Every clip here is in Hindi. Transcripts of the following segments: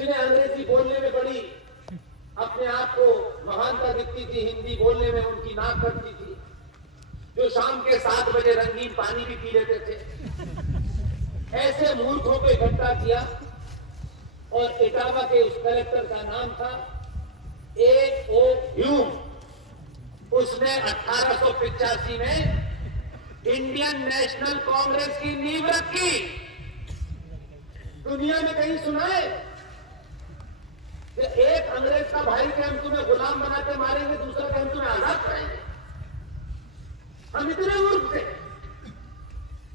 जिन्हें अंग्रेजी बोलने में बड़ी अपने आप को महानता दिखती थी, हिंदी बोलने में उनकी नाक कटती थी, जो शाम के 7 बजे रंगीन पानी भी पी लेते थे, ऐसे मूर्खों को इकट्ठा किया और इटावा के उस कलेक्टर का नाम था A.O. ह्यूम। उसने 1885 में इंडियन नेशनल कांग्रेस की नींव रखी। दुनिया में कहीं सुना है कि एक अंग्रेज का भाई के हम तुम्हें गुलाम बना के मारेंगे, दूसरा के हम तुम्हें आजाद कराएंगे? हम इतने मूर्ख थे।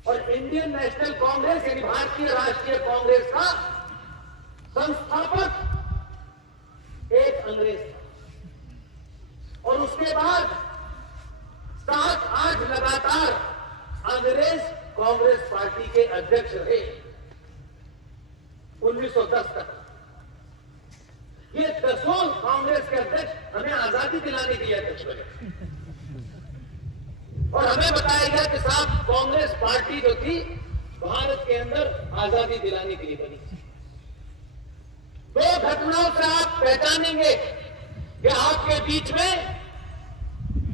और इंडियन नेशनल कांग्रेस यानी भारतीय राष्ट्रीय कांग्रेस का संस्थापक एक अंग्रेज था। और उसके बाद 7-8 लगातार अंग्रेज कांग्रेस पार्टी के अध्यक्ष रहे 1910 तक। ये 10 कांग्रेस के अध्यक्ष हमें आजादी दिलाने के लिए अध्यक्ष बने और हमें बताया गया कि साहब कांग्रेस पार्टी जो थी भारत के अंदर आजादी दिलाने के लिए बनी थी। 2 घटनाओं से आप पहचानेंगे कि आपके बीच में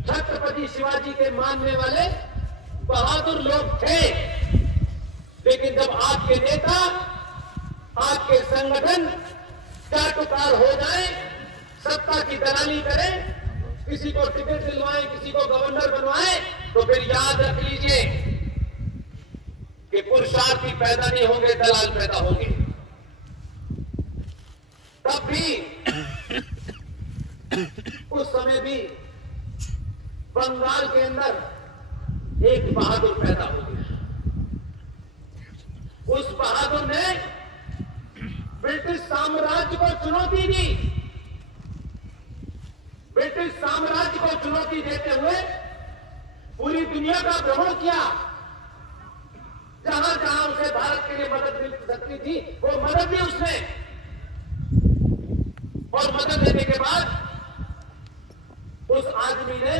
छत्रपति शिवाजी के मानने वाले बहादुर लोग थे, लेकिन जब आपके नेता, आपके संगठन चाटुकार हो जाए, सत्ता की दलाली करें, किसी को टिकट दिलवाएं, किसी को गवर्नर बनवाएं, तो फिर याद रख लीजिए कि पुरुषार्थी पैदा नहीं होंगे, दलाल पैदा होंगे। तब भी उस समय भी बंगाल के अंदर एक बहादुर पैदा हो गया। उस बहादुर ने ब्रिटिश साम्राज्य को चुनौती दी। ब्रिटिश साम्राज्य को चुनौती देते हुए पूरी दुनिया का भ्रमण किया। जहां जहां उसे भारत के लिए मदद मिल सकती थी वो मदद दी उसने। और मदद देने के बाद उस आदमी ने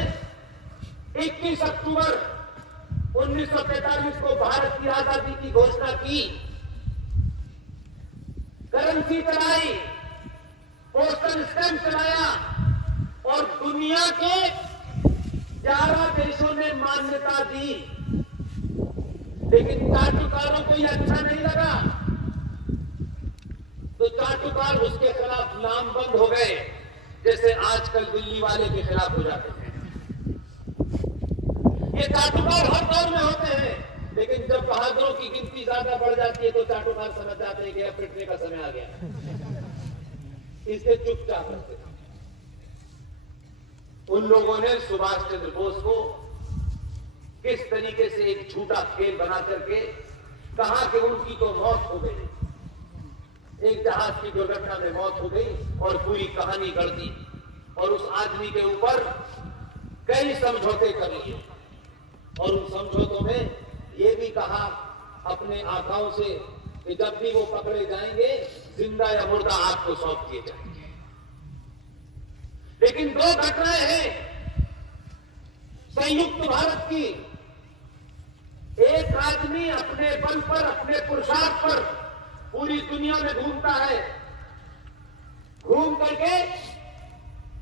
21 अक्टूबर 1945 को भारत की आजादी की घोषणा की। करेंसी चलाई, पोस्टल स्टैंप चलाया और दुनिया के 11 देशों ने मान्यता दी। लेकिन चाटुकारों को यह अच्छा नहीं लगा, तो चाटुकार उसके खिलाफ लामबंद हो गए, जैसे आजकल दिल्ली वाले के खिलाफ हो जाते हैं। ये चाटुकार हर दौर में होते हैं, लेकिन जब बहादुरों की गिनती ज्यादा बढ़ जाती है तो चाटुकार समझ जाते हैं कि अब पिटने का समय आ गया, इससे चुपचाप रहते हैं। उन लोगों ने सुभाष चंद्र बोस को किस तरीके से एक झूठा खेल बना करके कहा कि उनकी तो मौत हो गई, एक जहाज की दुर्घटना में मौत हो गई और पूरी कहानी गढ़ दी। और उस आदमी के ऊपर कई समझौते कर लिए और उन समझौतों में यह भी कहा अपने आकाओं से कि जब भी वो पकड़े जाएंगे जिंदा या मुर्दा आपको सौंप दिए जाएंगे। लेकिन 2 घटनाएं हैं संयुक्त भारत की। एक आदमी अपने बल पर, अपने पुरुषार्थ पर पूरी दुनिया में घूमता है, घूम करके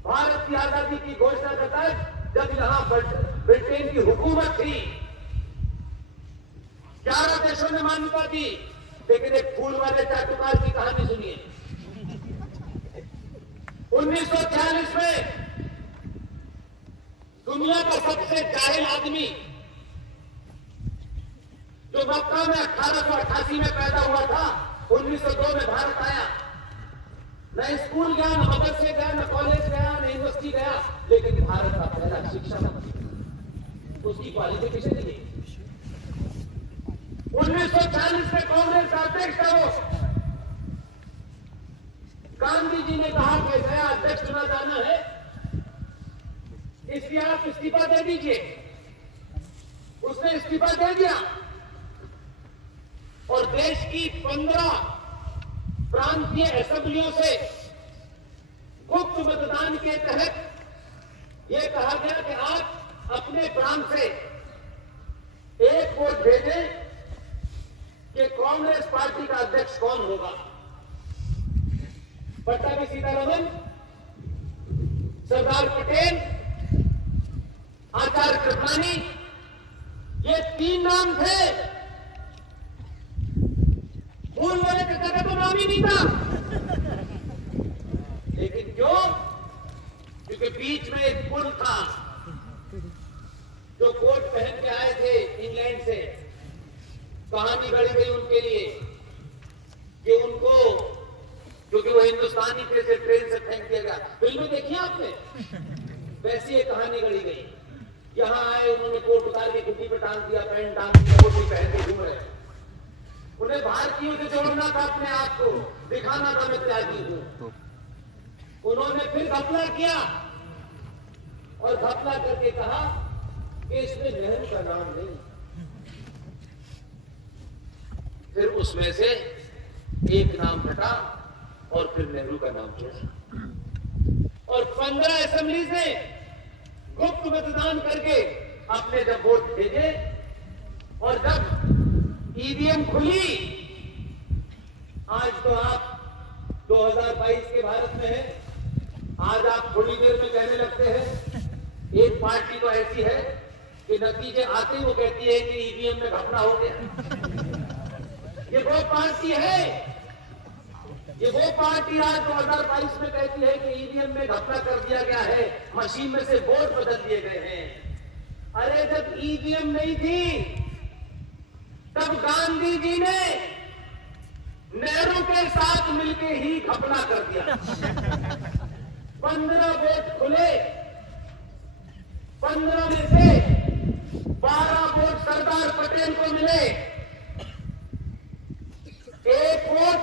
भारत की आजादी की घोषणा करता है। जब यहां ब्रिटेन की हुकूमत थी, 11 देशों ने मान्यता दी, लेकिन एक फूल वाले चाटुकार की कहानी सुनिए। 1946 में दुनिया का सबसे जाहिल आदमी जो मक्का में 1888 में पैदा हुआ था, 1902 में भारत आया। न स्कूल गया, न मदरसे गया, न कॉलेज गया, न यूनिवर्सिटी गया, लेकिन भारत का पहला शिक्षा मंत्री, उसकी क्वालिफिकेशन नहीं है। 1940 में कांग्रेस का अध्यक्ष था वो। गांधी जी ने कहा कि नया अध्यक्ष चुना जाना है, इसलिए आप इस्तीफा दे दीजिए। उसने इस्तीफा दे दिया और देश की 15 प्रांतीय असेंबलियों से गुप्त मतदान के तहत यह कहा गया कि आप अपने प्रांत से एक वोट भेजें कि कांग्रेस पार्टी का अध्यक्ष कौन होगा। पट्टाभी सीतारमन, सरदार पटेल, आचार्य कृपलानी, ये 3 नाम थे। मूल वाले का तो नाम ही नहीं था। लेकिन क्यों? क्योंकि बीच में एक पुल था। जो कोट पहन के आए थे इंग्लैंड से, कहानी गढ़ी गई उनके लिए कि उनको, क्योंकि वो हिंदुस्तानी थे, से ट्रेन से फेंक दिया गया। फिल्म देखी आपने? वैसी एक कहानी गढ़ी गई। यहाँ आए, उन्होंने कोट उतार के कुर्ती पे टांग दिया, पैंट टांग दिया, कोटी पहन के घूम रहे। उन्हें भारतीयों से जोड़ना था, अपने आप को दिखाना था मैं त्यागी हूं। उन्होंने फिर घपला किया और घपला करके कहा कि इसमें नेहरू का नाम नहीं। फिर उसमें से एक नाम हटा और फिर नेहरू का नाम जोड़ा और 15 असेंबली से गुप्त मतदान करके अपने जब वोट भेजे और जब ईवीएम खुली, आज तो आप 2022 के भारत में हैं, आज आप थोड़ी देर में कहने लगते हैं एक पार्टी तो ऐसी है कि नतीजे आते ही वो कहती है कि ईवीएम में घपला हो गया। ये वो पार्टी है, ये वो पार्टी आज 2022 में कहती है कि ईवीएम में घपला कर दिया गया है, मशीन में से वोट बदल दिए गए हैं। अरे जब ईवीएम नहीं थी तब गांधी जी ने नेहरू के साथ मिलके ही घपला कर दिया। 15 वोट खुले, 15 में से 12 वोट सरदार पटेल को मिले, 1 वोट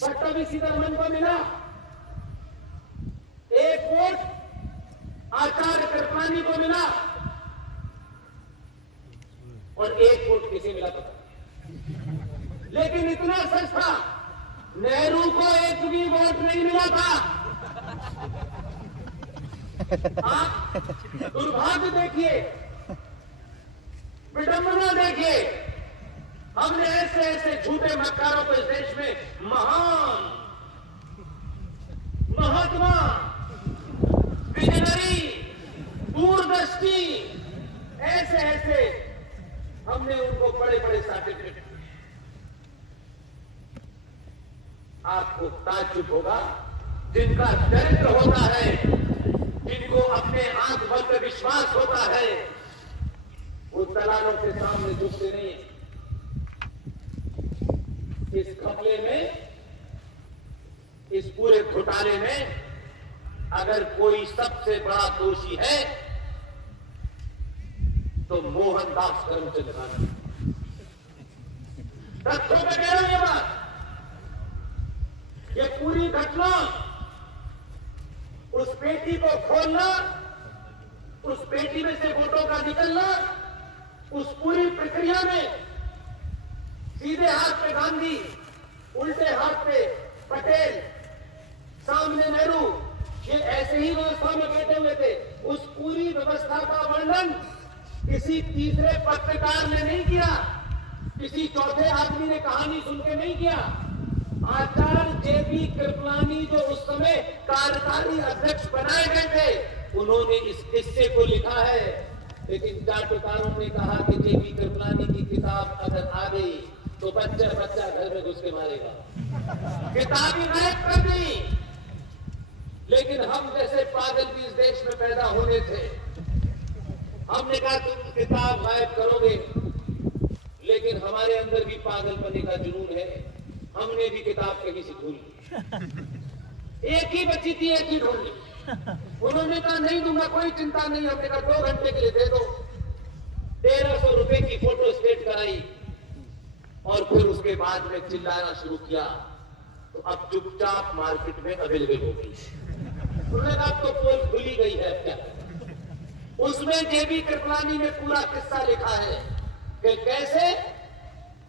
पट्टाभी सीतारमन को मिला, 1 वोट आचार्य कृपलानी को मिला और 1 वोट किसे मिला पता। लेकिन इतना सच था, नेहरू को 1 भी वोट नहीं मिला था। आप दुर्भाग्य देखिए, विडंबना देखिए, हमने ऐसे ऐसे झूठे मक्कारों को इस देश में महान, महात्मा, विजनरी, दूरदृष्टि, ऐसे ऐसे हमने उनको बड़े बड़े सर्टिफिकेट। आपको ताज्जुब होगा, जिनका चरित्र होता है, जिनको अपने आंख बल पे विश्वास होता है, वो दलालों के सामने झुकते नहीं। इस घपले में, इस पूरे घोटाले में अगर कोई सबसे बड़ा दोषी है तो मोहनदास करमचंद गांधी। तथ्यों पे कह रहा हूं ये बात। ये पूरी घटना, उस पेटी को खोलना, उस पेटी में से वोटों का निकलना, उस पूरी प्रक्रिया में सीधे हाथ पे गांधी, उल्टे हाथ पे पटेल, सामने नेहरू, ये ऐसे ही व्यवस्था में बैठे हुए थे। उस पूरी व्यवस्था का वर्णन किसी तीसरे पत्रकार ने नहीं किया, किसी चौथे आदमी ने कहानी सुन के नहीं किया। आचार्य जेबी कृपलानी जो उस समय कार्यकारी अध्यक्ष बनाए गए थे, उन्होंने इस किस्से को लिखा है। लेकिन चाटुकारों ने कहा कि जेबी कृपलानी की किताब अगर आ गई तो बच्चा बच्चा घर में घुस के मारेगा, किताब ही गायब कर दी। लेकिन हम जैसे पागल भी इस देश में पैदा होने थे, हमने कहा तुम किताब गायब करोगे, लेकिन हमारे अंदर भी पागलपने का जुनून है। हमने भी किताब कहीं से ढूंढ ली, एक ही बची थी, एक ही ढूंढ ली। उन्होंने कहा नहीं दूंगा, कोई चिंता नहीं। हमने कहा 2 घंटे के लिए दे दो। 1300 रुपए की फोटो स्टेट कराई और फिर उसके बाद में चिल्लाना शुरू किया, तो अब चुपचाप मार्केट में अवेलेबल हो गई। उन्होंने कहा तो पोल खुली गई है क्या? उसमें जेबी कृपलानी ने पूरा किस्सा लिखा है कि कैसे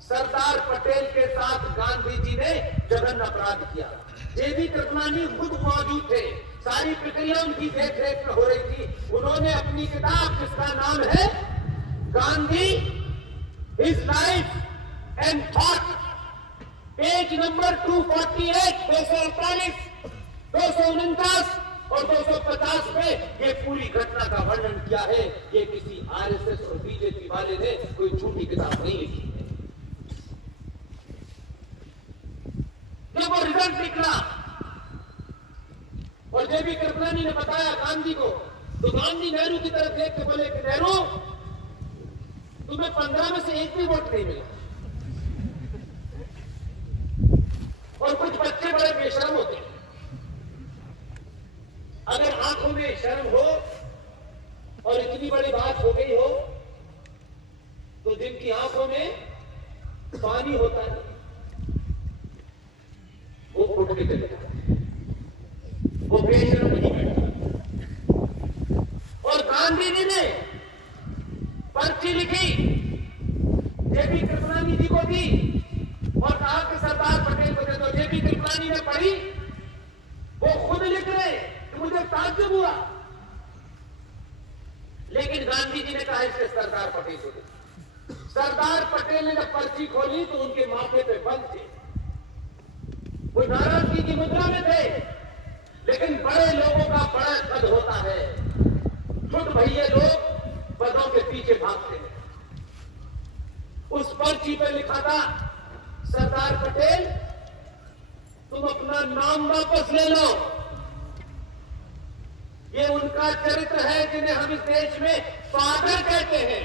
सरदार पटेल के साथ गांधी जी ने जघन्य अपराध किया। जेबी कृपलानी खुद मौजूद थे, सारी प्रक्रिया उनकी देखरेख में हो रही थी। उन्होंने अपनी किताब, जिसका नाम है Gandhi, his life and thought, page number 248 पे 244, 249 और 250 में ये पूरी घटना का वर्णन किया है। ये किसी आरएसएस और बीजेपी वाले ने कोई झूठी किताब नहीं लिखी है। जब वो रिजल्ट निकला और जेबी कृपलानी ने बताया गांधी को, तो गांधी नेहरू की तरफ देख के बोले कि नेहरू, तुम्हें 15 में से एक भी वोट नहीं मिला। और कुछ बच्चे बड़े बेशर्म होते हैं। अगर आंखों में शर्म हो और इतनी बड़ी बात हो गई हो तो जिनकी आंखों में पानी होता है वो उठ के चले जाते हैं, वो बेशर्म नहीं बैठता। और गांधी जी ने पर्ची लिखी, जेबी कृपलानी जी को दी और कहा कि सरदार पटेल को दे दो। जेबी कृपलानी ने पढ़ी, वो खुद लिख रहे कि मुझे ताज्जुब हुआ, लेकिन गांधी जी ने कहा इसके सरदार पटेल को दे। सरदार पटेल ने जब पर्ची खोली तो उनके माथे पे बल थे, वो नाराजगी की मुद्रा में थे। लेकिन बड़े लोगों का बड़ा कद होता है, खुद भैया लोग पदों के पीछे भागते हैं। उस पर्ची पे लिखा था, सरदार पटेल तुम अपना नाम वापस ले लो। ये उनका चरित्र है जिन्हें हम इस देश में फादर कहते हैं।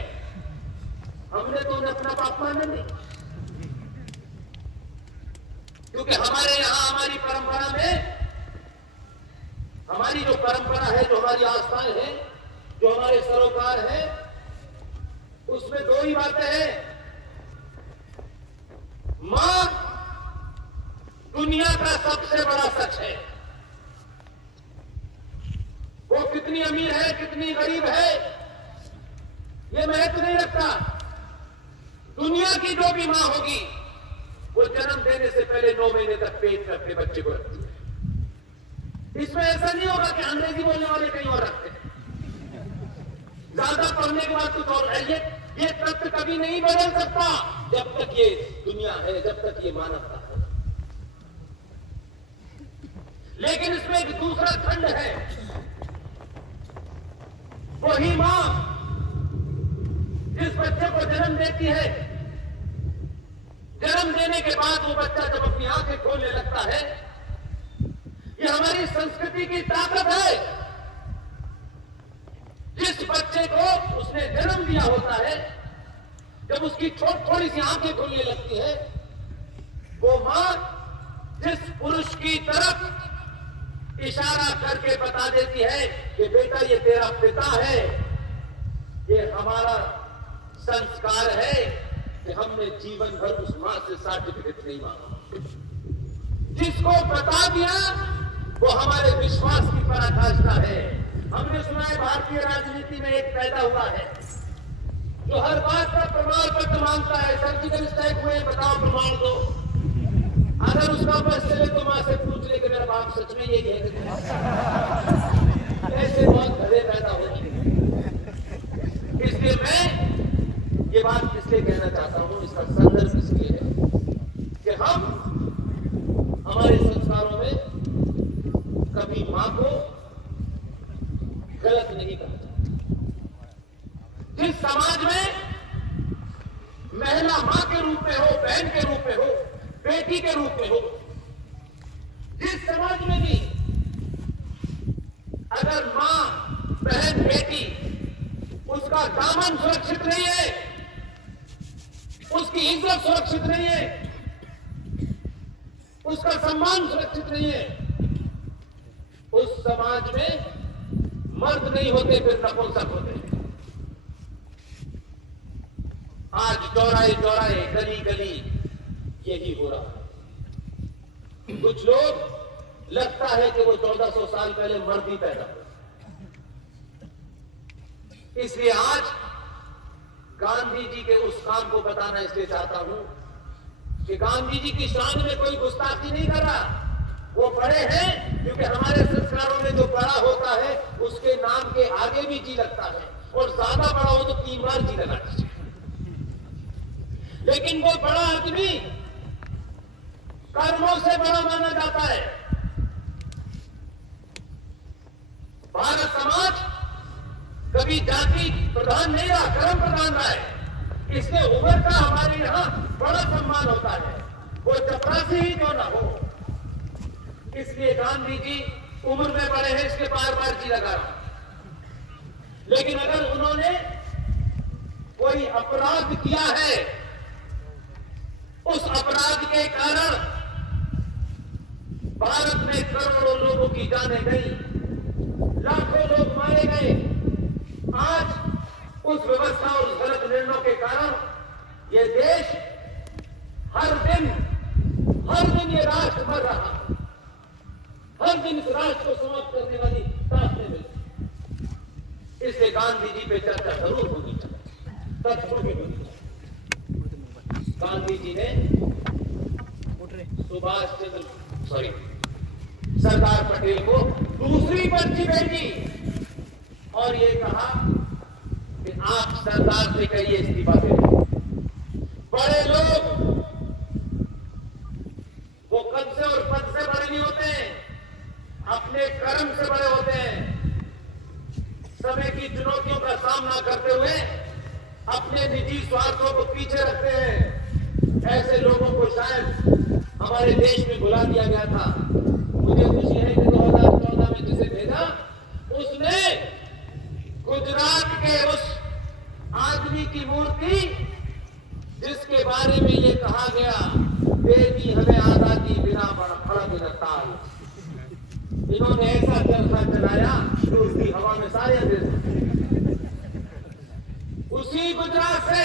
हमने तो उन्हें अपना बाप माना नहीं, क्योंकि हमारे यहां हमारी परंपरा में, हमारी जो परंपरा है, जो हमारी आस्थाएं हैं, जो हमारे सरोकार हैं, उसमें दो ही बातें हैं। मां दुनिया का सबसे बड़ा सच है। वो कितनी अमीर है, कितनी गरीब है, ये महत्व नहीं रखता। दुनिया की जो भी मां होगी वो जन्म देने से पहले 9 महीने तक पेट में अपने बच्चे को रखती है। इसमें ऐसा नहीं होगा कि अंग्रेजी बोलने वाले कहीं और रखते हैं, ज्यादा पढ़ने के बाद कुछ और है। ये तथ्य कभी नहीं बदल सकता जब तक ये दुनिया है, जब तक ये मानवता है। लेकिन इसमें एक दूसरा खंड है। वही मां जिस बच्चे को जन्म देती है, जन्म देने के बाद वो बच्चा जब अपनी आंखें खोलने लगता है, ये हमारी संस्कृति की ताकत है। जिस बच्चे को उसने जन्म दिया होता है, जब उसकी थोड़ी सी आंखें खुलने लगती है, वो मां जिस पुरुष की तरफ इशारा करके बता देती है कि बेटा ये तेरा पिता है, ये हमारा संस्कार है कि हमने जीवन भर उस मां से सर्टिफिकेट नहीं मांगा। जिसको बता दिया वो हमारे विश्वास की पराकाष्ठा है। हमने सुना है भारतीय राजनीति में एक पैदा हुआ है जो हर बात का प्रमाण पत्र मांगता है। सर्जिकल स्ट्राइक हुए, बताओ प्रमाण दो। अगर उसका बस चले तो मां से पूछ ले कि मेरा बाप सच में यही है। ऐसे बहुत घरे पैदा होती है। इसलिए मैं ये बात इसलिए कहना चाहता हूं, इसका संदर्भ इसलिए है कि हम हमारे संस्कारों में कभी मां को गलत नहीं कहा जाता। जिस समाज में महिला मां के रूप में हो, बहन के रूप में हो, बेटी के रूप में हो, जिस समाज में भी अगर मां, बहन, बेटी, उसका दामन सुरक्षित नहीं है, उसकी इज्जत सुरक्षित नहीं है, उसका सम्मान सुरक्षित नहीं है, उस समाज में मर्द नहीं होते, फिर नपुंसक होते हैं। आज चौराहे चौराहे, गली गली यही हो रहा है। कुछ लोग लगता है कि वो 1400 साल पहले मर्द ही पैदा हुए। इसलिए आज गांधी जी के उस काम को बताना इसलिए चाहता हूं कि गांधी जी की शान में कोई गुस्ताखी नहीं कर रहा। वो बड़े हैं क्योंकि हमारे संस्कारों में जो बड़ा होता है उसके नाम के आगे भी जी लगता है, और ज्यादा बड़ा हो तो 3 बार जी लगा दीजिए। लेकिन वो बड़ा आदमी कर्मों से बड़ा माना जाता है। कभी जाति प्रधान नहीं रहा, कर्म प्रधान रहा है। इसलिए उम्र का हमारे यहाँ बड़ा सम्मान होता है, वो चपरासी ही क्यों ना हो। इसलिए गांधी जी उम्र में बड़े हैं, इसके बार बार जी लगा रहा हूं। लेकिन अगर उन्होंने कोई अपराध किया है, उस अपराध के कारण भारत में करोड़ों लोगों की जानें गई, लाखों लोग मारे गए, आज उस व्यवस्था और उस गलत निर्णयों के कारण ये देश हर दिन ये राष्ट्र मर रहा, हर दिन इस राष्ट्र को समाप्त करने वाली ताकतें मिलती। इसलिए गांधी जी पे चर्चा जरूर होनी चाहिए, तत्व में होनी चाहिए। गांधी जी ने सरदार पटेल को दूसरी पर्ची भेजी और ये कहा कि आप सरदार से कहिए इस्तीफा दे। बड़े लोग वो कद से और पद से बड़े नहीं होते हैं, अपने कर्म से बड़े होते हैं। समय की चुनौतियों का सामना करते हुए अपने निजी स्वार्थों को पीछे रखते हैं। ऐसे लोगों को शायद हमारे देश में बुला दिया गया था। मुझे खुशी है कि 2014 में जिसे भेजा, उसने गुजरात के उस आदमी की मूर्ति जिसके बारे में ये कहा गया, देगी हमें आजादी बिना खड़ा बिना ताल, इन्होंने ऐसा चरखा चलाया कि उसकी हवा में सारे देश। उसी गुजरात से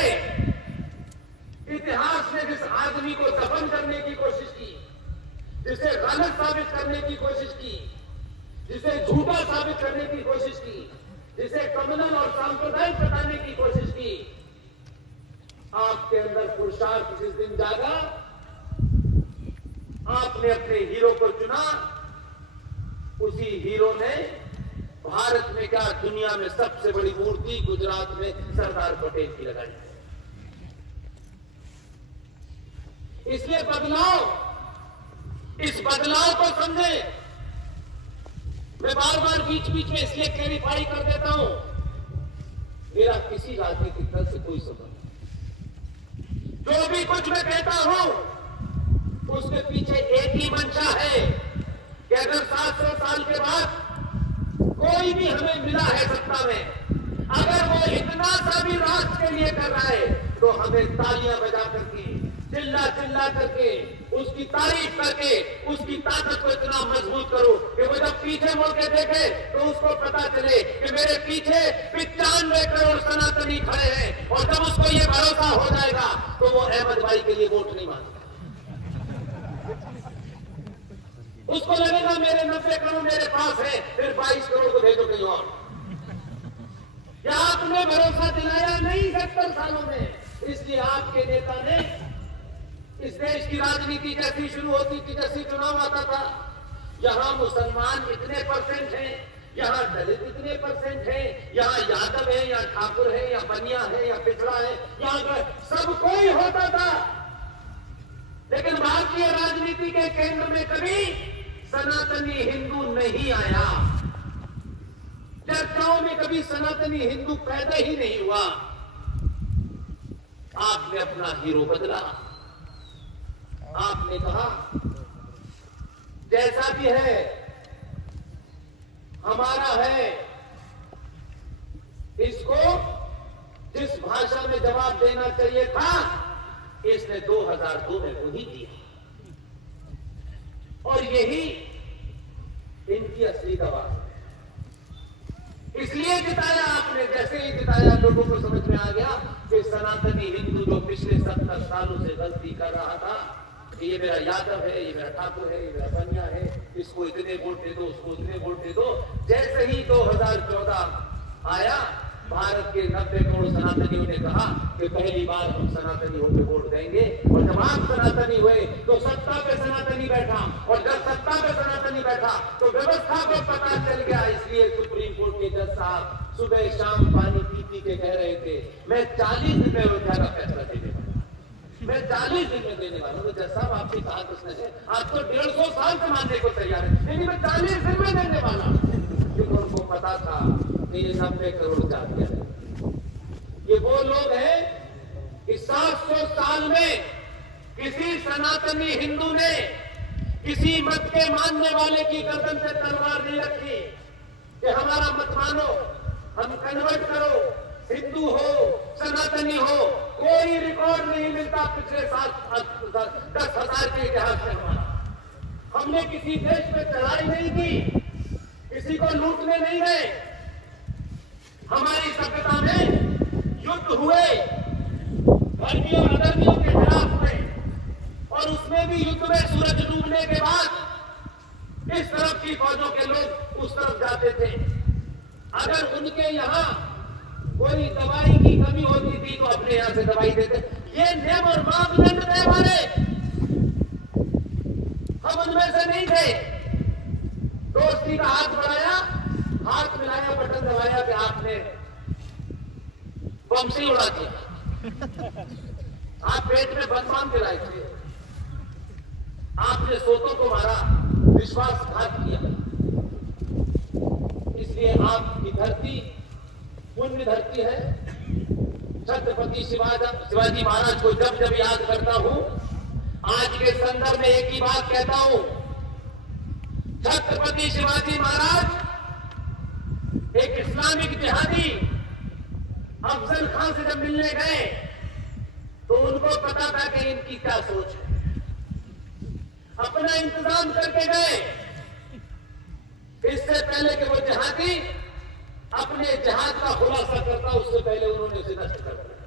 इतिहास ने जिस आदमी को दफन करने की कोशिश की, जिसे गलत साबित करने की कोशिश की, जिसे झूठा साबित करने की कोशिश की, जिसे कम्युनल और सांप्रदायिक बताने की कोशिश की, आपके अंदर पुरुषार्थ जिस दिन जागा, आपने अपने हीरो को चुना। उसी हीरो ने भारत में क्या दुनिया में सबसे बड़ी मूर्ति गुजरात में सरदार पटेल की लगाई। इसलिए इस बदलाव को समझे। मैं बार बार बीच बीच में इसलिए क्लैरिफाई कर देता हूं, मेरा किसी राजनीतिक दल से कोई संबंध नहीं। जो भी कुछ मैं कहता हूं उसके पीछे एक ही मंशा है कि अगर 700 साल के बाद कोई भी हमें मिला है सत्ता में, अगर वो इतना सा भी राष्ट्र के लिए कर रहा है तो हमें तालियां बजा करके, चिल्ला चिल्ला करके, उसकी तारीफ करके, उसकी ताकत को इतना मजबूत करो कि वो जब पीछे मुड़ के देखे तो उसको पता चले कि मेरे पीछे 95 करोड़ सनातनी खड़े हैं। और जब उसको ये भरोसा हो जाएगा तो वो अहमद भाई के लिए वोट नहीं मांगेगा। उसको लगेगा मेरे 90 करोड़ मेरे पास है, फिर 22 करोड़ को भेजो कहीं और। क्या आपने भरोसा दिलाया नहीं 70 सालों में? इसलिए आपके नेता ने इस देश की राजनीति जैसी शुरू होती थी, जैसी चुनाव आता था, यहां मुसलमान इतने परसेंट हैं, यहां दलित इतने परसेंट हैं, यहां यादव है या ठाकुर है या बनिया है या पिछड़ा है, यहां सब कोई होता था। लेकिन भारतीय राजनीति के केंद्र में कभी सनातनी हिंदू नहीं आया। चर्चाओं में कभी सनातनी हिंदू पैदा ही नहीं हुआ। आपने अपना हीरो बदला। आपने कहा जैसा भी है हमारा है, इसको जिस भाषा में जवाब देना चाहिए था इसने 2002 में वही दिया। और यही इनकी असली दवा है। इसलिए जिताया आपने, जैसे ही जिताया लोगों को समझ में आ गया कि सनातनी हिंदू जो पिछले 70 सालों से गलती कर रहा था कि ये मेरा यादव है, ये मेरा ठाकुर है, ये मेरा बनिया है, इसको इतने वोट दे दो, उसको इतने वोट दे दो। जैसे ही 2014 आया, भारत के 90 करोड़ सनातनियों ने कहा कि पहली बार हम सनातनी होकर वोट देंगे। और जब आप सनातनी हुए तो सत्ता पे सनातनी बैठा, और जब सत्ता पे सनातनी बैठा तो व्यवस्था को पता चल गया। इसलिए सुप्रीम कोर्ट के जज साहब सुबह शाम पानी पी के कह रहे थे मैं 40 दिन में अयोध्या का फैसला देने वाला, मैं 40 दिन में देने वाला हूं। तो जज साहब आपसे कहा किसने है, आप तो 150 साल से मानने को तैयार है, लेकिन मैं 40 दिन में देने वाला हूं। क्योंकि उनको पता था कि ये 90 करोड़ जाते साल में किसी सनातनी हिंदू ने किसी मत के मानने वाले की गर्दन से तलवार नहीं रखी कि हमारा मत मानो, हम कन्वर्ट करो, हिंदू हो सनातनी हो। कोई रिकॉर्ड नहीं मिलता पिछले 10,000 के इतिहास में हमारा। हमने किसी देश पे चढ़ाई नहीं की, किसी को लूटने नहीं गए। हमारी सभ्यता में युद्ध हुए धर्मियों अधर्मियों के खिलाफ में, और उसमें भी युद्ध में सूरज डूबने के बाद इस तरफ की फौजों के लोग उस तरफ जाते थे। अगर उनके यहाँ कोई दवाई की कमी होती थी तो अपने यहां से दवाई देते। ये नियम और मापदंड थे हमारे, हम उनमें से नहीं थे। दोस्ती का हाथ बढ़ाया, हाथ मिलाया, बटन दबाया कि आपने बमसी उड़ा दिया, आप पेट में बदमान दिलाए थे, आपने सोतों को मारा, विश्वासघात किया। इसलिए आपकी धरती पुण्य धरती है। छत्रपति शिवाजी महाराज को जब जब याद करता हूं, आज के संदर्भ में एक ही बात कहता हूं, छत्रपति शिवाजी महाराज एक इस्लामिक जिहादी अफजल खान से जब मिलने गए तो उनको पता था कि इनकी क्या सोच है। अपना इंतजाम करके गए, इससे पहले कि वो जिहादी अपने जहाज का खुलासा करता, उससे पहले उन्होंने उसे नष्ट कर दिया।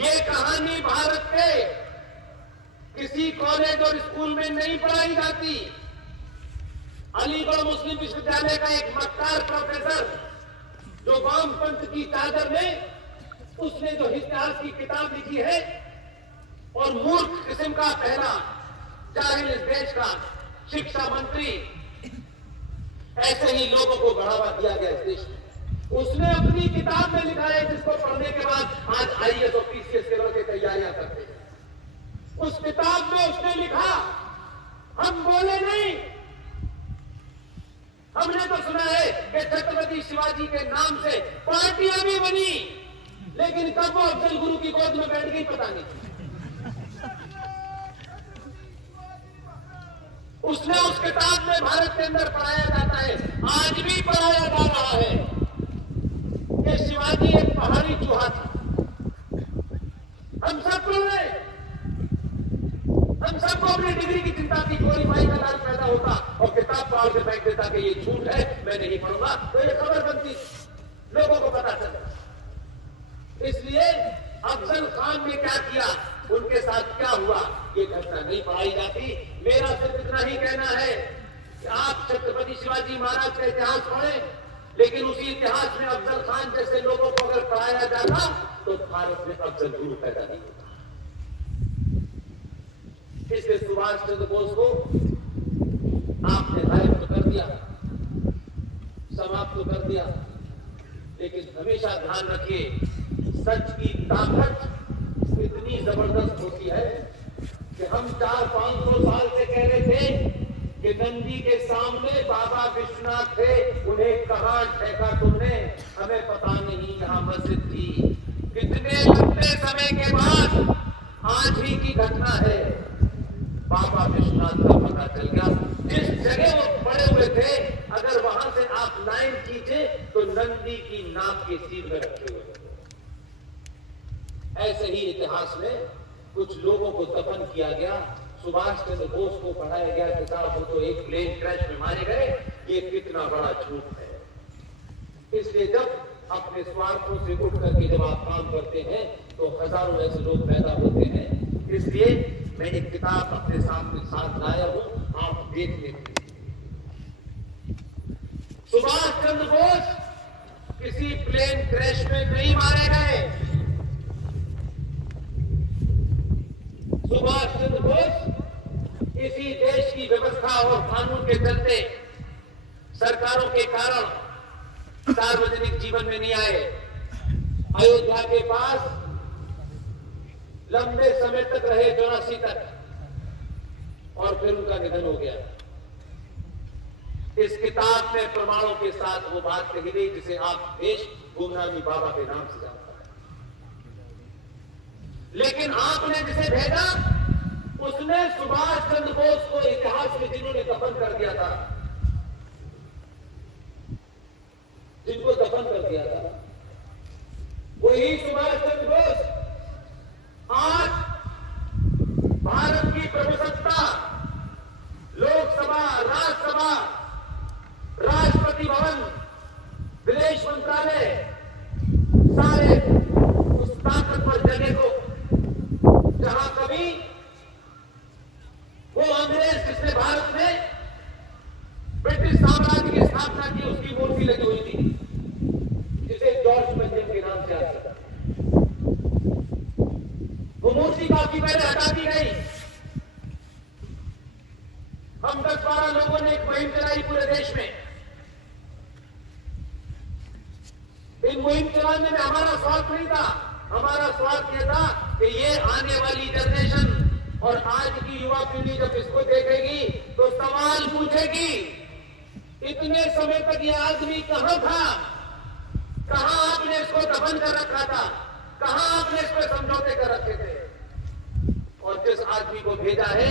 ये कहानी भारत के किसी कॉलेज और स्कूल में नहीं पढ़ाई जाती। अलीगढ़ मुस्लिम विश्वविद्यालय का एक मक्कार प्रोफेसर जो वामपंथ की चादर में उसने जो इतिहास की किताब लिखी है और मूर्ख किस्म का पहला जाहिल इस देश का शिक्षा मंत्री, ऐसे ही लोगों को बढ़ावा दिया गया इस देश में। उसने अपनी किताब में लिखा है, जिसको पढ़ने के बाद आज आईएएस और पीसीएस के लड़के तैयारियां करते हैं। उस किताब में उसने लिखा, हम बोले नहीं, हमने तो सुना है कि छत्रपति शिवाजी के नाम से पार्टियां भी बनी, लेकिन कब वो अफजल गुरु की गोद में बैठ गई पता नहीं। उसने उस किताब में भारत के अंदर पढ़ाया जाता है, आज भी पढ़ाया जा रहा है कि शिवाजी एक पहाड़ी चूहा था। हम सब पढ़ रहे, हम सबको अपनी डिग्री की चिंता थी, कोई भाई का लाल पैदा होता और किताब पढ़ के फेंक देता कि ये झूठ है, मैं नहीं पढ़ूंगा, तो ये खबर बनती, लोगों को पता चला। इसलिए अफजल खान ने क्या किया, उनके साथ क्या हुआ, ये घटना नहीं पढ़ाई जाती। मेरा सिर्फ इतना ही कहना है कि आप छत्रपति शिवाजी महाराज का इतिहास पढ़ें, लेकिन उसी इतिहास में अफजल खान जैसे लोगों को अगर पढ़ाया जाता तो भारत में अफजल गुरु पैदा नहीं होता। इसलिए सुभाष चंद्र बोस को आपने गायब तो कर दिया, समाप्त तो कर दिया, लेकिन हमेशा ध्यान रखिए, सच की ताकत इतनी जबरदस्त होती है कि हम 400-500 साल से कह रहे थे कि नंदी के सामने बाबा विश्वनाथ थे, उन्हें कहां फेंका तुमने, हमें पता नहीं, यहां मस्जिद थी। कितने लंबे समय के बाद आज ही की घटना है, बाबा विश्वनाथ का पता चल गया। जिस जगह वो पड़े हुए थे, अगर वहां से आप लाइन खींचे तो नंदी की नाक के सीध में रखे हुए। ऐसे ही इतिहास में कुछ लोगों को दफन किया गया। सुभाष चंद्र बोस को पढ़ाया गया कि साहब वो तो एक प्लेन क्रैश में मारे गए, ये कितना बड़ा झूठ है। इसलिए जब अपने स्वार्थों से उठ करके जब आप काम करते हैं तो हजारों ऐसे लोग पैदा होते हैं। इसलिए मैं एक किताब अपने साथ लाया हूं, आप देख लेते। सुभाष चंद्र बोस किसी प्लेन क्रैश में नहीं मारे गए। सुभाष चंद्र बोस इसी देश की व्यवस्था और कानून के चलते सरकारों के कारण सार्वजनिक जीवन में नहीं आए। अयोध्या के पास लंबे समय तक रहे, 84 तक, और फिर उनका निधन हो गया। इस किताब में प्रमाणों के साथ वो बात कही गई जिसे आप देश गुमनामी बाबा के नाम से जानते हैं। लेकिन आपने जिसे भेजा उसने सुभाष चंद्र बोस को इतिहास में जिन्होंने दफन कर दिया था, जिनको दफन कर दिया था, वही सुभाष चंद्र बोस आज भारत की प्रभुसत्ता, लोकसभा, राज्यसभा, राष्ट्रपति भवन, विदेश मंत्रालय, सारे उस ताकतवर जगह को जहां कभी वो अंग्रेज जिसने भारत में ब्रिटिश साम्राज्य की स्थापना की उसकी मूर्ति लगी हुई थी, जिसे जॉर्ज बेंजामिन के नाम से याद करता है। वो मूर्ति काफी पहले हटा दी गई। हम 10-12 लोगों ने एक मुहिम चलाई पूरे देश में। इन मुहिम चलाने में हमारा स्वार्थ नहीं था। हमारा स्वार्थ यह था कि ये आने वाली जनरेशन और आज की युवा पीढ़ी जब इसको देखेगी तो सवाल पूछेगी, इतने समय तक ये आदमी कहां था, कहां आपने इसको दफन कर रखा था, कहां आपने इसको समझौते कर रखे थे। और जिस आदमी को भेजा है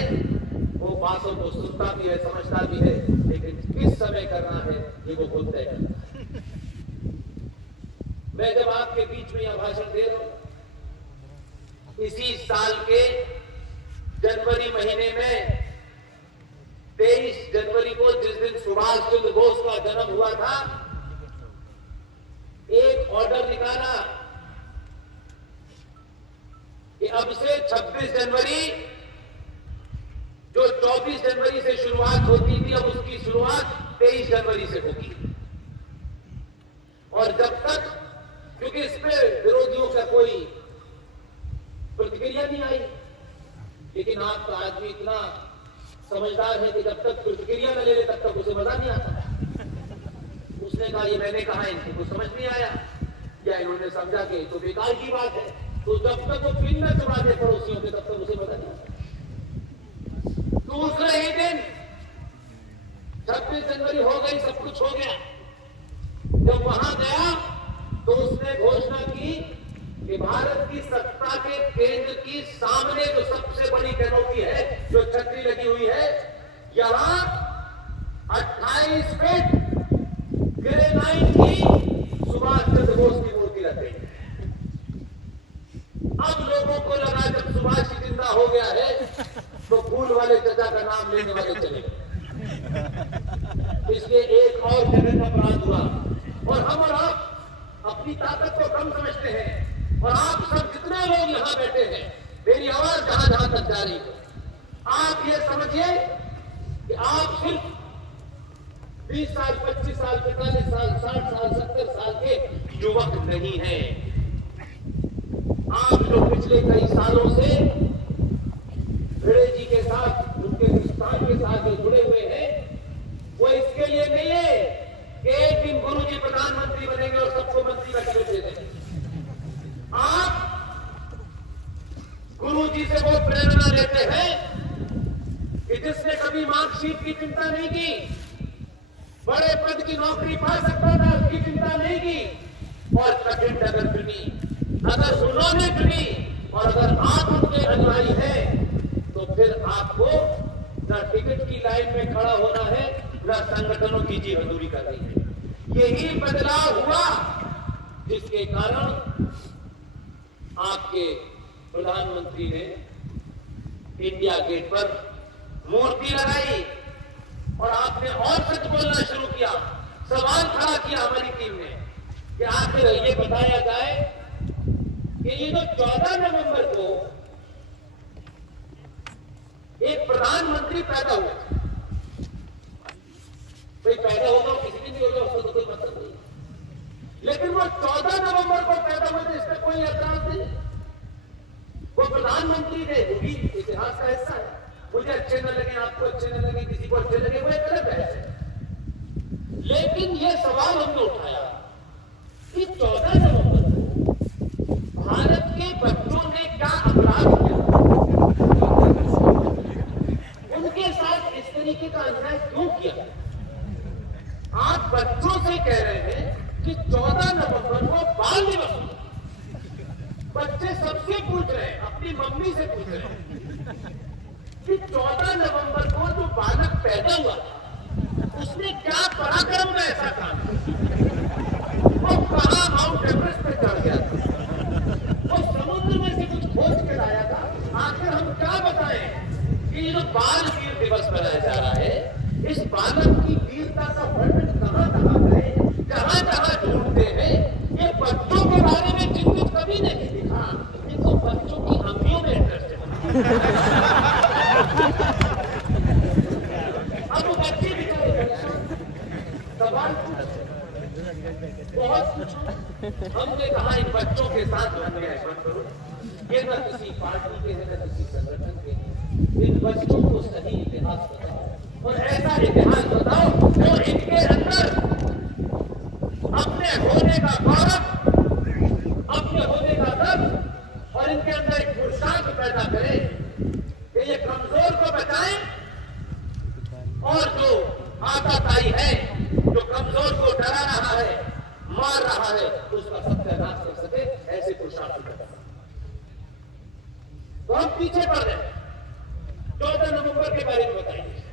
वो बातों को सुनता भी है, समझता भी है, लेकिन किस समय करना है ये वो खुद तय करता है। मैं जब आपके बीच में यह भाषण दे रहा हूं, इसी साल के जनवरी महीने में 23 जनवरी को जिस दिन सुभाष चंद्र बोस का जन्म हुआ था, एक ऑर्डर निकाला कि अब से 26 जनवरी जो 24 जनवरी से शुरुआत होती थी, अब उसकी शुरुआत 23 जनवरी से होगी। और जब तक, क्योंकि इसमें विरोधियों का कोई प्रतिक्रिया नहीं आई, लेकिन आपका आदमी इतना समझदार है कि जब तक प्रतिक्रिया न ले ले तब तक उसे मजा नहीं आता। उसने कहा ये मैंने कहा, इनको कुछ समझ नहीं आया, या इन्होंने समझा कि तो बेकार की बात है। तो जब तक वो पिन न चुरा दे पड़ोसियों के तब तक उसे मजा नहीं आता। दूसरे ही दिन 26 जनवरी हो गई, सब कुछ हो गया। जब वहां गया तो उसने घोषणा की कि भारत की सत्ता के केंद्र की सामने जो सबसे बड़ी कैनोपी है, जो छतरी लगी हुई है, यहां 28 फीट ग्रेनाइट की सुभाष चंद्र बोस की मूर्ति रख गई। अब लोगों को लगा जब सुभाष जी जिंदा हो गया है तो फूल वाले चचा का नाम लेने वाले चले गए। इसलिए एक और जगह का अपराध हुआ। और हम और आप अपनी ताकत को कम समझते हैं, और आप सब जितने लोग यहां बैठे हैं, मेरी आवाज जहां जहां तक जा रही है, आप ये समझिए कि आप सिर्फ 20 साल, 25 साल, 45 साल, 60 साल, 70 साल के युवक नहीं हैं। आप जो पिछले कई सालों से भिड़े जी के साथ, उनके हिंदुस्तान के साथ जो जुड़े हुए हैं, वो इसके लिए नहीं है कि एक दिन गुरु जी प्रधानमंत्री बनेंगे और सबको मंत्री का टिकट दे देंगे। आप गुरु जी से वो प्रेरणा लेते हैं कि जिसने कभी मार्कशीट की चिंता नहीं की, बड़े पद की नौकरी पा सकता था, उसकी चिंता नहीं की, और कठिन डगर चुनी। अगर उन्होंने चुनी और अगर आप उनके अनुयायी हैं तो फिर आपको न टिकट की लाइन में खड़ा होना है, न संगठनों की जी हजूरी करनी है। यही बदलाव हुआ जिसके कारण आपके प्रधानमंत्री ने इंडिया गेट पर मूर्ति लगाई और आपने और सच बोलना शुरू किया। सवाल खड़ा किया हमारी टीम ने कि आखिर ये बताया जाए कि ये जो 14 नवंबर को एक प्रधानमंत्री पैदा हुआ, कोई पैदा होगा किसी की नहीं होगा, उसका तो कोई मतलब नहीं, लेकिन वो 14 नवंबर को पैदा हुए थे, इसमें कोई ऐतराज नहीं। वो प्रधानमंत्री थे, वो भी इतिहास का हिस्सा है। मुझे अच्छे न लगे, आपको अच्छे न लगे, किसी को अच्छे लगे, वो एक अलग है। लेकिन ये सवाल हमने उठाया कि 14 नवंबर को भारत के बच्चों ने क्या अपराध किया, उनके साथ इस तरीके का अन्याय क्यों किया। आप बच्चों से कह रहे हैं कि 14 नवंबर को बाल दिवस, बच्चे सबसे पूछ रहे हैं, अपनी मम्मी से पूछ रहे हैं कि 14 नवंबर को जो बालक पैदा हुआ उसने क्या पराक्रम का ऐसा काम वो कहां माउंट एवरेस्ट पे चढ़ गया था, वो समुद्र में से कुछ खोज के लाया था। आखिर हम क्या बताएं कि ये जो बाल वीर दिवस मनाया जा रहा है, इस बालक की वीरता का वर्णन कहां कहां करें, जहां जहां ढूंढते हैं ये बच्चों के बारे में चिंतित कभी नहीं दिखा। इनको बच्चों की अम्मियों में इंटरेस्ट है। अब वो बच्चे बेचारे सवाल बहुत पूछो। हमने कहा इन बच्चों के साथ अन्याय मत करो, ये न किसी पार्टी के न किसी संगठन के, इन बच्चों को सही इतिहास बताओ और ऐसा इतिहास बताओ जो इनके अंदर अपने होने का गौरव, अपने होने का गर्व और इनके अंदर एक पुरुषार्थ पैदा करे कि ये कमजोर को बचाएं और जो आताताई है, जो कमजोर को डरा रहा है, मार रहा है, उसका सत्यानाश कर सके, ऐसे पुरुषार्थ पैदा। तो हम पीछे पड़ रहे हैं। 14 नवंबर के बारे में बताइए।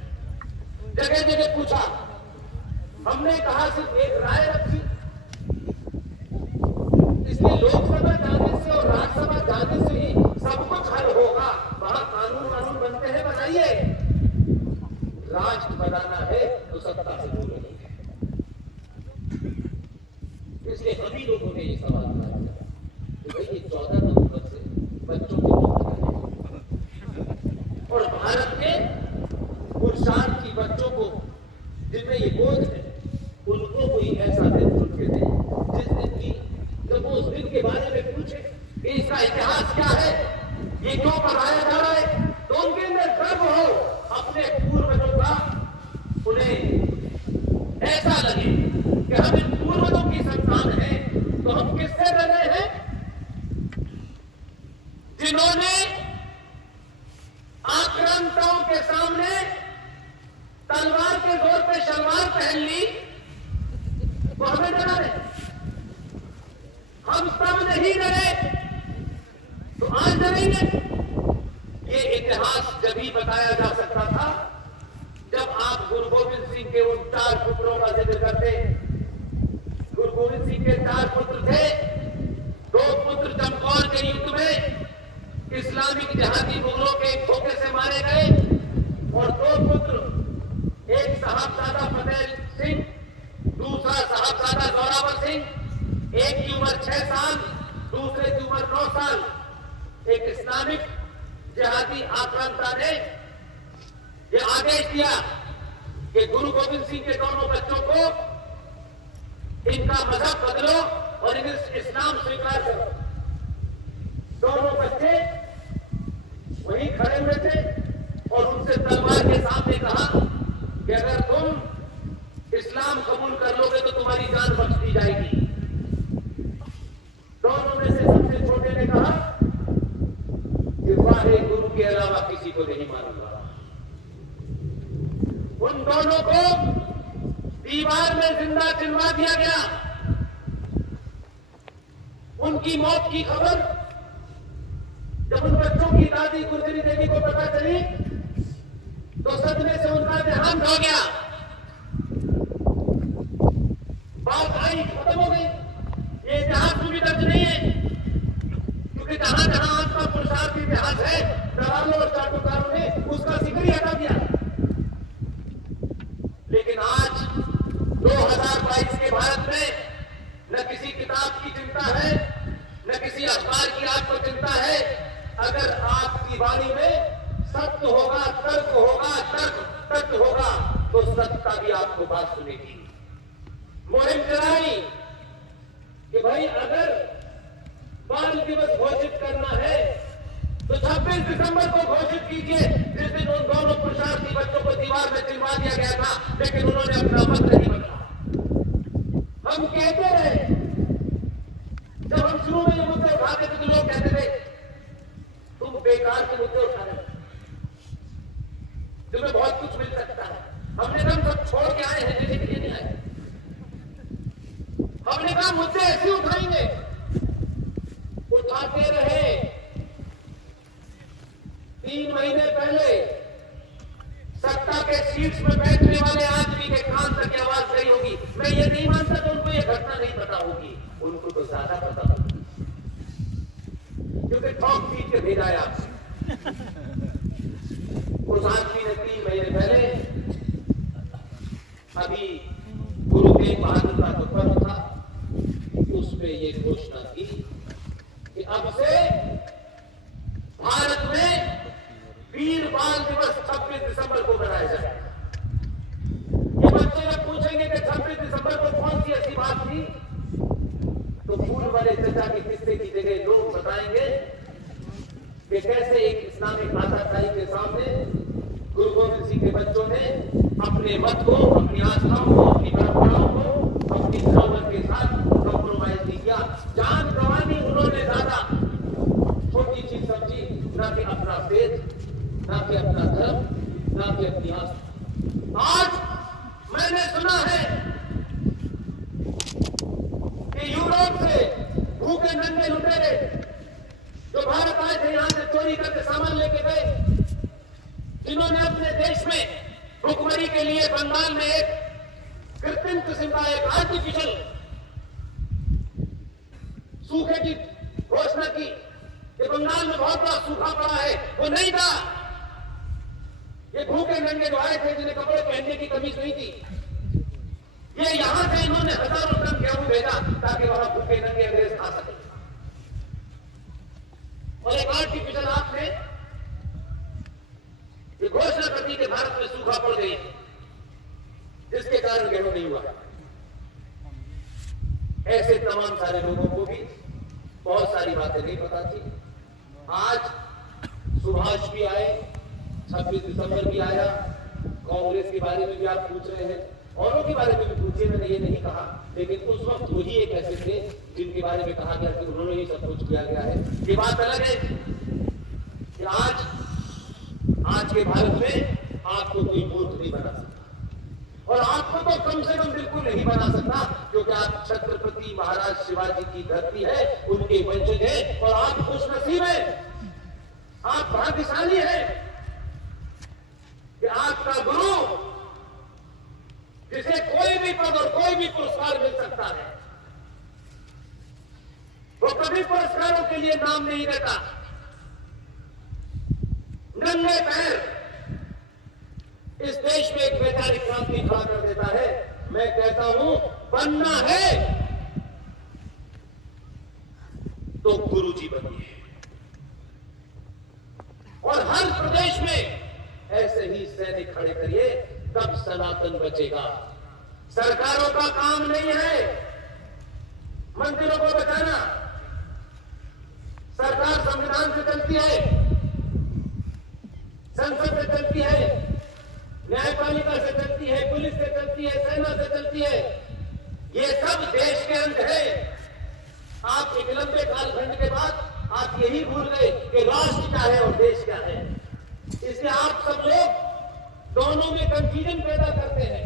जगह जगह पूछा, हमने कहा सिर्फ एक राय रखी, इसलिए लोकसभा जाने से और राज्यसभा जाने से ही सब कुछ हल होगा। वहां कानून बनते हैं, बनाइए। राष्ट्र बनाना है तो सत्ता से दूर नहीं है। इसलिए सभी लोगों ने ये सवाल उठाया कि भाई ये 14 नवंबर से बच्चों के और भारत के पुरुषार्थी बच्चों को जिनमें ये बोध है, उनको कोई ऐसा दिन चुन के दे जिस दिन की जब वो उस दिन के बारे में पूछे कि इसका इतिहास क्या है, ये क्यों पढ़ाया जा रहा है, तो उनके अंदर गर्व हो अपने पूर्वजों का। उन्हें ऐसा लगे कि हम इन पूर्वजों की संतान हैं, तो हम किससे डर रहे हैं? जिन्होंने आक्रांताओं के सामने तलवार के जोर पे शलवार पहन ली, तो हमें डरा रहे। हम तब नहीं डरे तो आज डरेंगे। ये इतिहास जब ही बताया जा सकता था जब आप गुरु गोविंद सिंह के उन 4 पुत्रों का जिक्र करते। गुरु गोविंद सिंह के 4 पुत्र थे। 2 पुत्र चमकौर के युद्ध में इस्लामिक जिहादी मुगलों के धोखे से मारे गए और 2 पुत्र, एक साहबजादा फतेह सिंह, दूसरा साहबजादा जोरावर सिंह। एक की उम्र 6 साल, दूसरे की उम्र 9 साल। एक इस्लामिक जिहादी आक्रांता ने यह आदेश दिया कि गुरु गोविंद सिंह के दोनों बच्चों को इनका मजहब बदलो और इन्हें इस्लाम स्वीकार करो। दोनों बच्चे वहीं खड़े हुए थे और उनसे तलवार के सामने कहा कि अगर तुम इस्लाम कबूल कर लोगे तो तुम्हारी जान बख्श दी जाएगी। दोनों में से सबसे छोटे ने कहा कि वाहे गुरु के अलावा किसी को नहीं मारूंगा। उन दोनों को दीवार में जिंदा चिनवा दिया गया। उनकी मौत की खबर जब उन बच्चों की दादी गुजरी देवी को पता चली तो सदमे से उनका देहांत हो गया। बात आई, खत्म हो गई। ये इतिहास में भी दर्ज नहीं है, क्योंकि जहां जहां आपका पुरुषार्थ इतिहास है, दलालों और चाटुकारों ने उसका जिक्र ही हटा दिया। लेकिन आज 2022 के भारत में न किसी किताब की चिंता है, न किसी अखबार की आपको चिंता है। अगर आपकी वाणी में सत्य होगा, तर्क होगा, तर्क होगा, तो सत्ता भी आपको बात सुनेगी। मुहिम चलाई कि भाई अगर बाल दिवस घोषित करना है तो 26 दिसंबर को घोषित कीजिए, जिस दिन उन दोनों पुरुषार्थी बच्चों को दीवार में चिनवा दिया गया था, लेकिन उन्होंने अपना मत नहीं बदला। हम कहते रहे, जब हम शुरू में ये मुद्दे उठाते थे तो लोग कहते थे तुम बेकार के मुद्दे उठा रहे हो, तुम्हें बहुत कुछ मिल सकता है। हमने कहा हम सब छोड़ के आए हैं, देने के लिए नहीं आए। हमने कहा मुद्दे ऐसे उठाएंगे, उठाते लोकसभा के सीट्स में बैठने वाले आदमी के कान तक की आवाज गई होगी। मैं ये नहीं मानता कि उनको ये घटना नहीं पता होगी, उनको तो ज्यादा पता होगी, क्योंकि ठोक पीट के भेजा है आपसे। उस आदमी ने 3 महीने पहले, अभी गुरु तेग बहादुर का जो पर्व था, उसमें ये घोषणा की कि अब से भारत में वीर बाल दिवस 26 दिसंबर को मनाया जाएगा। ये बच्चे जब पूछेंगे कि 26 दिसंबर को कौन सी ऐसी बात थी, तो फूल वाले चचा के किस्से की जगह लोग बताएंगे कि कैसे एक इस्लामिक आजादाई के सामने गुरु गोविंद सिंह के बच्चों ने अपने मत को, अपनी आस्थाओं को, अपनी परंपराओं को, अपनी धरोहर के साथ कॉम्प्रोमाइज नहीं किया। जान गंवानी उन्होंने ज्यादा, छोटी चीज समझी, ना कि अपना वेद, ना कि अपना धर्म, ना कि अपनी आस्था। आज मैंने सुना है कि यूरोप से भूखे नंगे लुटेरे जो भारत आए थे, यहां से चोरी करके सामान लेके गए, जिन्होंने अपने देश में भुखमरी के लिए बंगाल में एक कृत्रिम किस्म का एक आर्टिफिशियल सूखे की घोषणा की कि बंगाल में बहुत बड़ा सूखा पड़ा है, वो नहीं था। ये भूखे नंगे जो आए थे, जिन्हें कपड़े पहनने की तमीज नहीं थी, ये यहां से इन्होंने हजारों टन गेहूं भेजा ताकि वहां भूखे नंगे अंग्रेज खा सके। और एक आर्टिफिशियल आपने ये घोषणा कर दी कि भारत में सूखा पड़ गई, जिसके कारण गेहूं नहीं हुआ। ऐसे तमाम सारे लोगों को भी बहुत सारी बातें नहीं पता थी। आज सुभाष भी आए, 26 दिसंबर भी आया, कांग्रेस के बारे में भी आप पूछ रहे हैं, औरों के बारे में भी पूछिए, मैंने ये नहीं कहा, लेकिन उस वक्त वही एक ऐसे थे जिनके बारे में कहा गया कि उन्होंने ही सब कुछ किया गया है। ये बात अलग है कि आज के भारत में आपको कोई मूर्ख नहीं बना सकता, और आपको तो कम से कम बिल्कुल नहीं बना सकता, क्योंकि आप छत्रपति महाराज शिवाजी की धरती है, उनके वंशज है, और आप खुशनसीब हैं, आप भाग्यशाली हैं कि आपका गुरु, जिसे कोई भी पद और कोई भी पुरस्कार मिल सकता है, वो कभी पुरस्कारों के लिए नाम नहीं देता। नंगे पैर इस देश में एक वैचारिक क्रांति खड़ा कर देता है। मैं कहता हूं, बनना है तो गुरुजी बनिए, और हर प्रदेश में ऐसे ही सैनिक खड़े करिए, तब सनातन बचेगा। सरकारों का काम नहीं है मंदिरों को बचाना। सरकार संविधान से चलती है, संसद से चलती है, न्यायपालिका से चलती है, पुलिस से चलती है, सेना से चलती है। ये सब देश के अंग है। आप एक लंबे कालखंड के बाद आप यही भूल गए कि राष्ट्र क्या है और देश क्या है। इसलिए आप सब लोग दोनों में कंफ्यूजन पैदा करते हैं,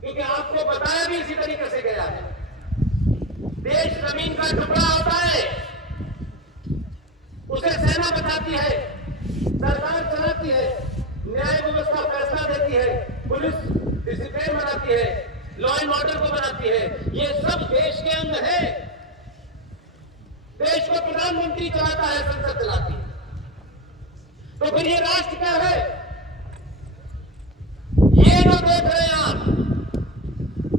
क्योंकि आपको बताया भी इसी तरीके से गया है। देश जमीन का टुकड़ा होता है, उसे सेना बचाती है, सरकार चलाती है, न्याय व्यवस्था फैसला देती है, पुलिस डिसिप्लिन बनाती है, लॉ एंड ऑर्डर को बनाती है। ये सब देश के अंग है। देश को प्रधानमंत्री चलाता है, संसद चलाती है। तो फिर ये राष्ट्र क्या है? ये जो देख रहे हैं आप,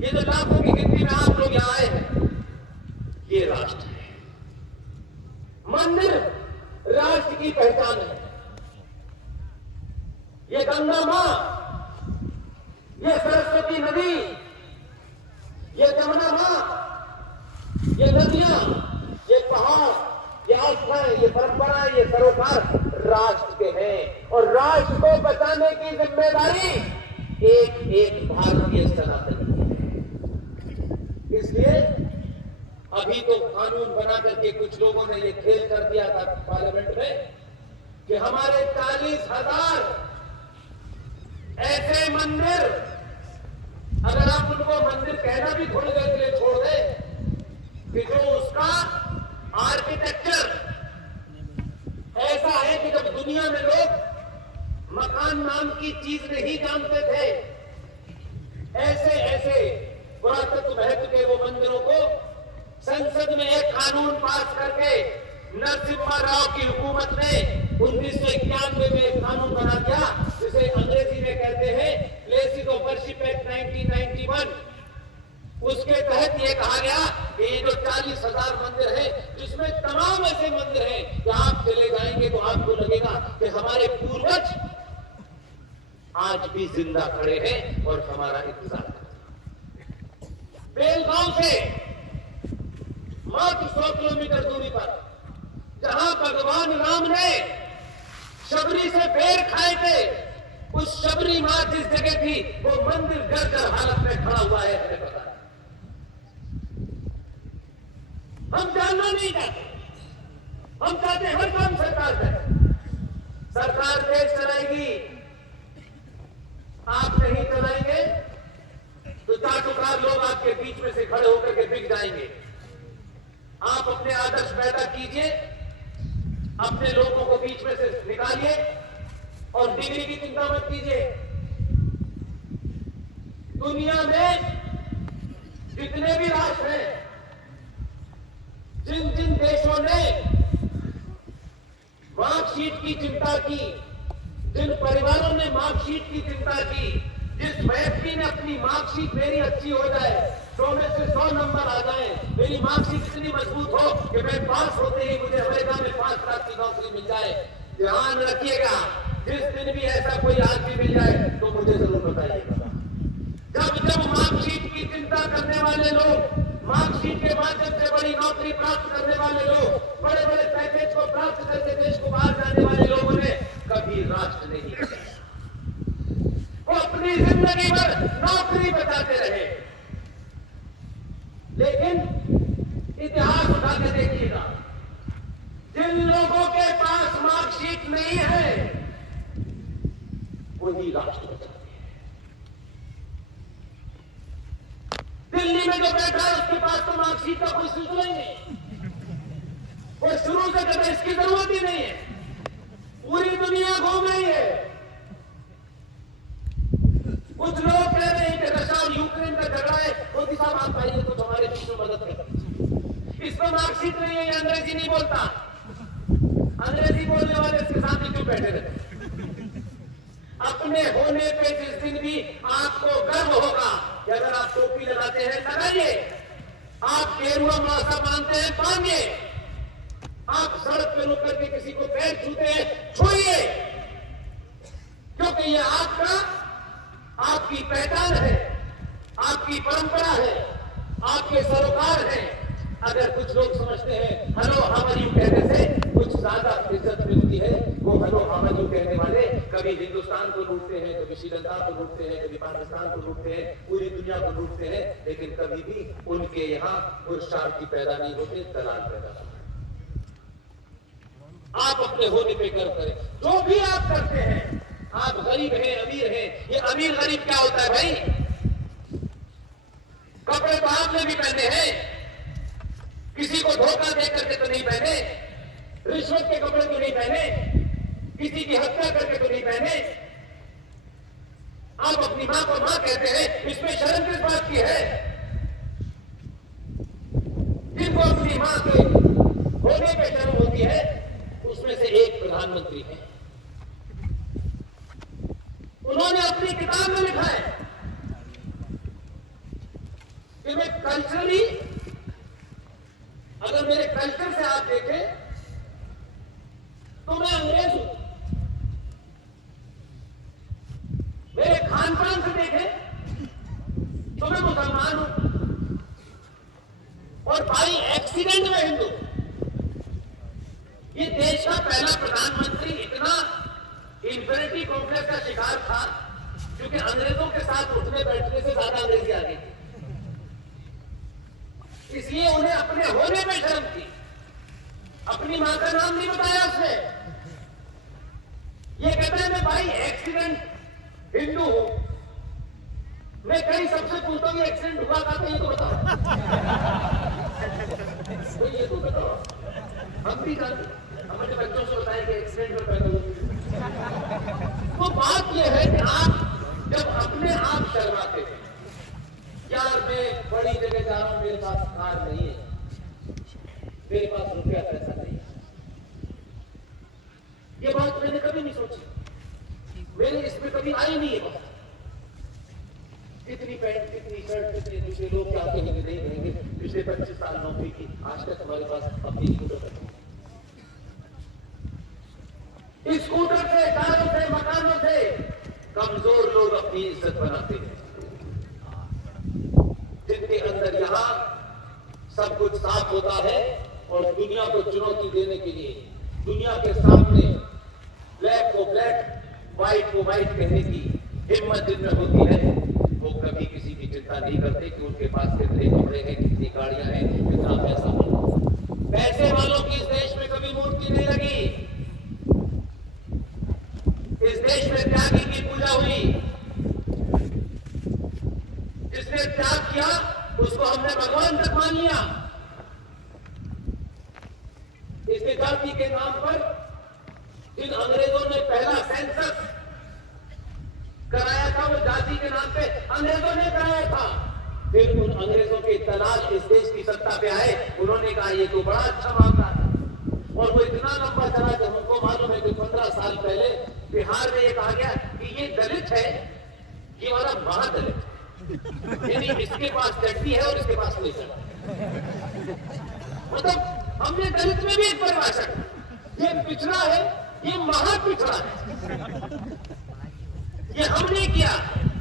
ये जो लाखों की गिनती में आप लोग यहां आए हैं, ये राष्ट्र है। मंदिर राष्ट्र की पहचान है। ये गंगा मां, ये सरस्वती नदी, ये जमुना मां, ये नदियां, ये पहाड़, ये आस्थाएं, ये परंपराएं, ये सरोकार राष्ट्र के हैं, और राष्ट्र को बचाने की जिम्मेदारी एक एक भारतीय सनातनी है। इसलिए अभी तो कानून बना करके कुछ लोगों ने ये खेल कर दिया था पार्लियामेंट में कि हमारे 40,000 ऐसे मंदिर, अगर आप उनको मंदिर कहना भी थोड़ी देर के लिए छोड़ दें, कि जो उसका आर्किटेक्चर ऐसा है कि जब दुनिया में लोग मकान नाम की चीज नहीं जानते थे। ऐसे ऐसे पुरातत्व महत्व के वो मंदिरों को संसद में एक कानून पास करके नरसिम्हा राव की हुकूमत ने 1991 में एक कानून बना दिया, जिसे अंग्रेजी में कहते हैं प्लेसेस ऑफ वर्शिप एक्ट 1991। उसके तहत ये कहा गया कि ये जो 40,000 मंदिर है, जिसमें तमाम ऐसे मंदिर हैं कि आप चले जाएंगे तो आपको लगेगा कि हमारे पूर्वज आज भी जिंदा खड़े हैं और हमारा इंतजार करते हैं। बेलगांव से मात्र 100 किलोमीटर दूरी पर जहां भगवान राम ने शबरी से बेर खाए थे, उस शबरी मां जिस जगह थी वो मंदिर जर्जर हालत में खड़ा हुआ है, हमें पता है। हम जानना नहीं चाहते, हम चाहते हर काम सरकार करे। सरकार देश चलाएगी, आप नहीं चलाएंगे तो चाटुकार लोग आपके बीच में से खड़े होकर के बिक जाएंगे। आप अपने आदर्श पैदा कीजिए, अपने लोगों को बीच में से निकालिए और डिग्री की चिंता मत कीजिए। दुनिया में जितने भी राष्ट्र हैं, जिन जिन देशों ने मार्कशीट की चिंता की, जिन परिवारों ने मार्कशीट की चिंता की, जिस व्यक्ति ने अपनी मार्कशीट मेरी अच्छी हो जाए, 100 में से 100 नंबर आ जाए, मेरी मार्कशीट इतनी मजबूत हो कि मैं पास होते ही मुझे अमेरिका में 5 लाख की नौकरी मिल जाए, ध्यान रखिएगा, जिस दिन भी ऐसा कोई आदमी मिल जाए तो मुझे जरूर बताइएगा। जब जब मार्कशीट की चिंता करने वाले लोग, मार्कशीट के माध्यम से बड़ी नौकरी प्राप्त करने वाले लोग, बड़े बड़े पैकेज को प्राप्त करके देश को बाहर जाने वाले लोगों ने कभी राष्ट्र नहीं किया। वो अपनी जिंदगी भर नौकरी बचाते रहे, लेकिन इतिहास उठा के देखिएगा, जिन लोगों के पास मार्कशीट नहीं है वही राष्ट्र बचाते हैं। दिल्ली में जो बैठा है उसके पास तो मार्कशीट का कोई सिलसिला ही नहीं, वो शुरू से कहते इसकी जरूरत ही नहीं है, पूरी दुनिया घूम रही है। कुछ लोग कह रहे हैं कि रशिया और यूक्रेन का झगड़ा है, मोदी साहब आप आइए कुछ हमारे बीच में मदद करें। इसमें मार्कशीट नहीं है, ये अंग्रेजी नहीं बोलता, अंग्रेजी बोलने वाले इसके सामने क्यों बैठे रहते? अपने होने पे जिस दिन भी आपको गर्व होगा कि अगर आप टोपी लगाते हैं लगाइए, आप गेरुआ मासा बांधते हैं बांधिए, आप सड़क पे रुक करके किसी को पैर छूते हैं छूइए, क्योंकि ये आपकी पहचान है, आपकी परंपरा है, आपके सरोकार है। अगर कुछ लोग समझते हैं हेलो हाउ आर यू कहने से कुछ ज्यादा इज्जत मिलती है, वो हेलो हाउ आर यू कहने वाले कभी हिंदुस्तान को लूटते हैं, कभी श्रीलंका को लूटते हैं, कभी पाकिस्तान को लूटते हैं, पूरी दुनिया को लूटते हैं, लेकिन कभी भी उनके यहाँ पुरुषार्थी पैदा नहीं होते, दलाल पैदा होते। आप अपने होने पे गर्व करें, जो भी आप करते हैं, आप गरीब हैं अमीर हैं, ये अमीर गरीब क्या होता है भाई? कपड़े तो आपने भी पहने हैं, किसी को धोखा दे करके तो नहीं पहने, रिश्वत के कपड़े तो नहीं पहने, किसी की हत्या करके तो नहीं पहने। आप अपनी मां को मां कहते हैं, इसमें शर्म किस बात की है? जिनको अपनी मां के होने पे शर्म होती है उसमें से एक प्रधानमंत्री है। उन्होंने अपनी किताब में लिखा है कि मैं कल्चरली, अगर मेरे कल्चर से आप देखें तो मैं अंग्रेज हूं, मेरे खान पान से देखें तो मैं मुसलमान हूं, और बाई एक्सीडेंट में हिंदू। ये देश का पहला प्रधानमंत्री इतना इंफिनिटी कॉम्प्लेक्स का शिकार था क्योंकि अंग्रेजों के साथ उठने बैठने से ज्यादा अंग्रेजी आ गई थी, इसलिए उन्हें अपने होने में शर्म थी। अपनी मां का नाम नहीं बताया उसने, ये कहते हैं मैं भाई एक्सीडेंट हिंदू हूं। मैं कहीं सबसे पूछता हूं एक्सीडेंट हुआ था तो ये तो बताओ तो ये तो बताओ, हम भी जानते, हमारे बच्चों से बताएं कि एक्सीडेंट में पैदा हुआ। तो बात यह है कि आप जब अपने आप शर्माते हैं, यार मैं बड़ी जगह जा रहा हूं, मेरे पास कार नहीं है, मेरे पास रुपया पैसा नहीं है, ये बात मैंने कभी नहीं सोची, मेरे इसमें कभी आई नहीं है बात। कितनी पैंट, कितनी शर्ट, कितने दूसरे लोग क्या कहेंगे नहीं कहेंगे, पिछले 25 साल नौकरी की, आज तक हमारे पास अपनी स्कूटर है। इस स्कूटर से, कारों से, मकानों से कमजोर लोग अपनी इज्जत बनाते हैं, जिनके अंदर यहां सब कुछ साफ होता है और दुनिया को चुनौती देने के लिए, दुनिया के सामने ब्लैक को ब्लैक, व्हाइट को व्हाइट कहने की हिम्मत जिनमें होती है, वो कभी किसी की चिंता नहीं करते कि उनके पास कितने कपड़े हैं, कितनी गाड़ियां हैं, कितना पैसा है। पैसे वालों की इस देश में कभी मूर्ति नहीं लगी। इस देश में त्यागी की पूजा हुई, जिसने त्याग किया उसको हमने भगवान तक मान लिया। इसके जाति के नाम पर जिन अंग्रेजों ने पहला सेंसस कराया था, वो जाति के नाम पे अंग्रेजों ने कराया था। फिर उन अंग्रेजों के दलाल इस देश की सत्ता पे आए, उन्होंने कहा ये तो बड़ा अच्छा मामला है, और वो इतना लंबा चला कि हमको मालूम है कि 15 साल पहले बिहार में ये कहा गया कि ये दलित है, ये वाला महादलित, यानी इसके पास चड्डी है और इसके पास कोई चड्डी। मतलब हमने दलित में भी एक परिभाषा, ये पिछड़ा है, ये महापिछड़ा है। ये हमने किया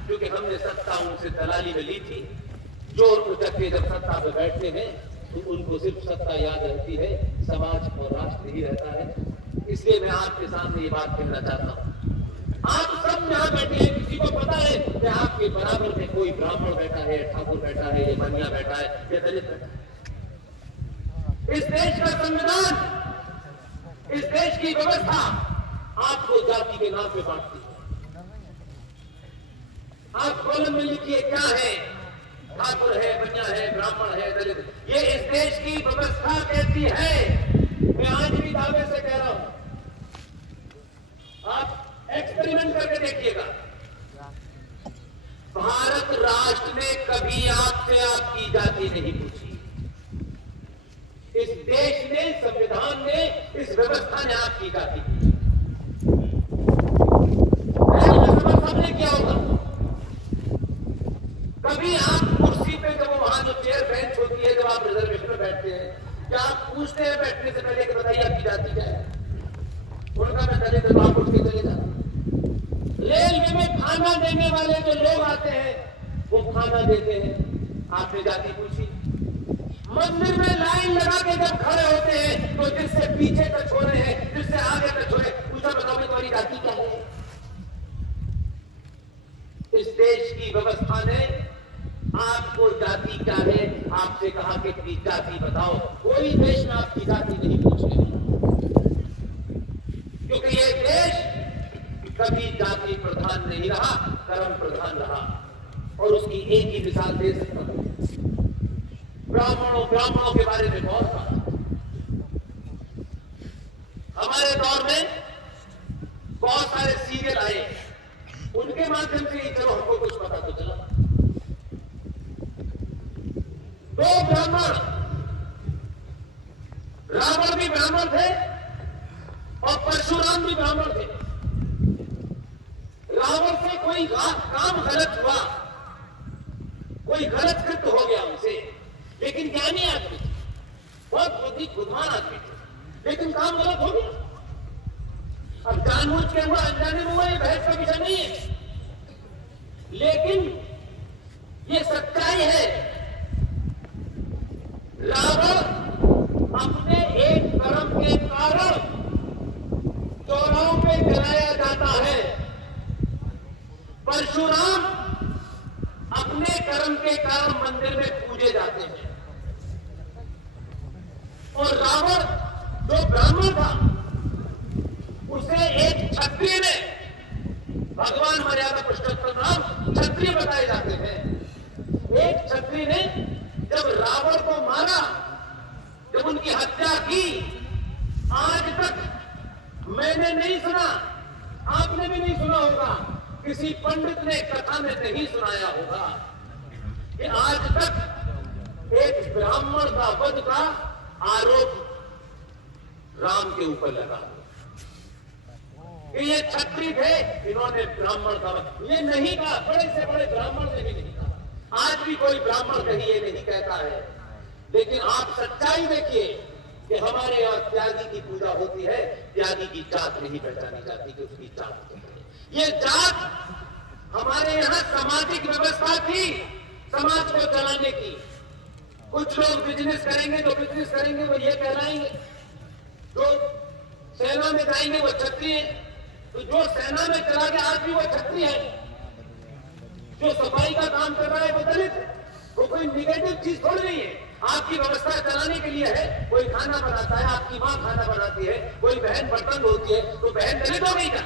क्योंकि हमने सत्ता उनसे दलाली में ली थी। जोर उचक के जब सत्ता पर बैठते हैं तो उनको सिर्फ सत्ता याद रहती है, समाज और राष्ट्र ही रहता है। इसलिए मैं आपके सामने ये बात कहना चाहता हूं, आप सब यहां बैठे हैं, किसी को पता है कि आपके बराबर में कोई ब्राह्मण बैठा है, ठाकुर बैठा है, या बनिया बैठा है, या दलित बैठा है। इस देश का संविधान, इस देश की व्यवस्था आपको जाति के नाम पे बांटती है। आप कॉलम में लिखिए क्या है, ठाकुर है, बनिया है, ब्राह्मण है, दलित, ये इस देश की व्यवस्था कहती है। मैं आज भी दावे से कह रहा हूं, आप एक्सपेरिमेंट करके देखिएगा। भारत राष्ट्र ने कभी आपसे आपकी जाति नहीं पूछी। इस देश ने, संविधान ने, इस व्यवस्था ने आपकी जाति पूछी। सामने क्या होगा, कभी आप कुर्सी पे, जब वहां जो चेयर बेंच होती है, जब आप रिजर्वेशन में बैठते हैं, क्या आप पूछते हैं बैठने से पहले कि बताइए आपकी जाति क्या है? उनका मैं दलित, तो आप उठ के चले जाते। रेलवे में खाना देने वाले जो लोग आते हैं, वो खाना देते हैं, आपने जाति पूछी। मंदिर में लाइन लगा के जब खड़े होते हैं, तो जिससे पीछे टच हो रहे हैं, जिससे आगे टच हो रहे हैं, पूछा बताओ तुम्हारी जाति क्या है? इस देश की व्यवस्था ने आपको जाति क्या है आपसे कहा कि अपनी जाति बताओ। कोई देश में आपकी जाति नहीं पूछने वाला, क्योंकि ये देश कभी जाति प्रधान नहीं रहा, कर्म प्रधान रहा। और उसकी एक ही मिसाल दे सकता हूं, ब्राह्मणों के बारे में बहुत बात। हमारे दौर में बहुत सारे सीरियल आए, उनके माध्यम से ही चलो हमको कुछ पता तो चला। दो ब्राह्मण, रावण भी ब्राह्मण थे और परशुराम भी ब्राह्मण थे। रावण से कोई काम गलत हुआ, कोई गलत कृत्य हो गया उनसे, लेकिन ज्ञानी आदमी थे, बहुत बुद्धि बुद्धिमान आदमी थे, लेकिन काम गलत हो गया। अब जानबूझ के हुआ, अनजाने में हुआ, ये बहस का विषय नहीं है, लेकिन ये सच्चाई है। रावण अपने एक कर्म के कारण चौराहों पे जलाया जाता है, परशुराम अपने कर्म के कारण मंदिर में पूजे जाते हैं, और रावण जो ब्राह्मण था उसे एक क्षत्रिय ने, भगवान मर्यादा पुरुषोत्तम राम क्षत्रिय बताए जाते हैं, एक क्षत्रिय ने जब रावण को मारा, जब उनकी हत्या की, आज तक मैंने नहीं सुना आपने भी नहीं सुना होगा, किसी पंडित ने कथा में नहीं सुनाया होगा कि आज तक एक ब्राह्मण का वध का आरोप राम के ऊपर लगा कि ये क्षत्रिय थे, इन्होंने ब्राह्मण का वध। ये नहीं कहा, बड़े से बड़े ब्राह्मण ने भी नहीं कहा। आज भी कोई ब्राह्मण कहीं ये नहीं कहता है। लेकिन आप सच्चाई देखिए कि हमारे यहाँ त्यागी की पूजा होती है, त्यागी की जात नहीं पहचानी जाती कि उसकी जात क्या है। ये जात हमारे यहाँ सामाजिक व्यवस्था थी, समाज को चलाने की। कुछ लोग बिजनेस करेंगे, जो बिजनेस करेंगे वो ये कहलाएंगे, जो सेना में जाएंगे वो क्षत्रिय, तो जो सेना में चला गया आज भी वो क्षत्रिय है। जो सफाई का काम कर रहा है वो दलित है। वो कोई निगेटिव चीज थोड़ी नहीं है। आपकी व्यवस्था चलाने के लिए है। कोई खाना बनाता है, आपकी माँ खाना बनाती है, कोई बहन बर्तन धोती है, तो बहन दलित हो गई क्या?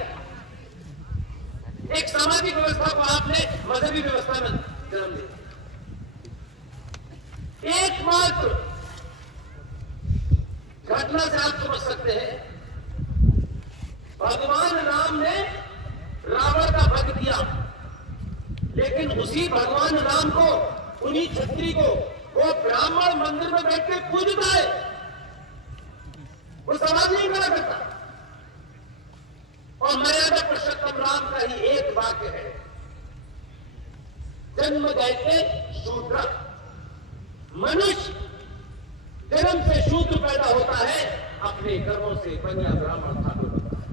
एक सामाजिक व्यवस्था को आपने मजहबी व्यवस्था में जन्म दिया। एकमात्र घटना से आप समझ सकते हैं, भगवान राम ने रावण का वध किया, लेकिन उसी भगवान राम को, उन्हीं क्षत्रिय को वो ब्राह्मण मंदिर में बैठ के पूजता है, वो समाज नहीं करा करता। और मर्यादा पुरुषोत्तम राम का ही एक वाक्य है, जन्म जैसे शूद्र। मनुष्य जन्म से शूद्र पैदा होता है, अपने कर्मों से कन्या ब्राह्मण ठाकुर बनता है।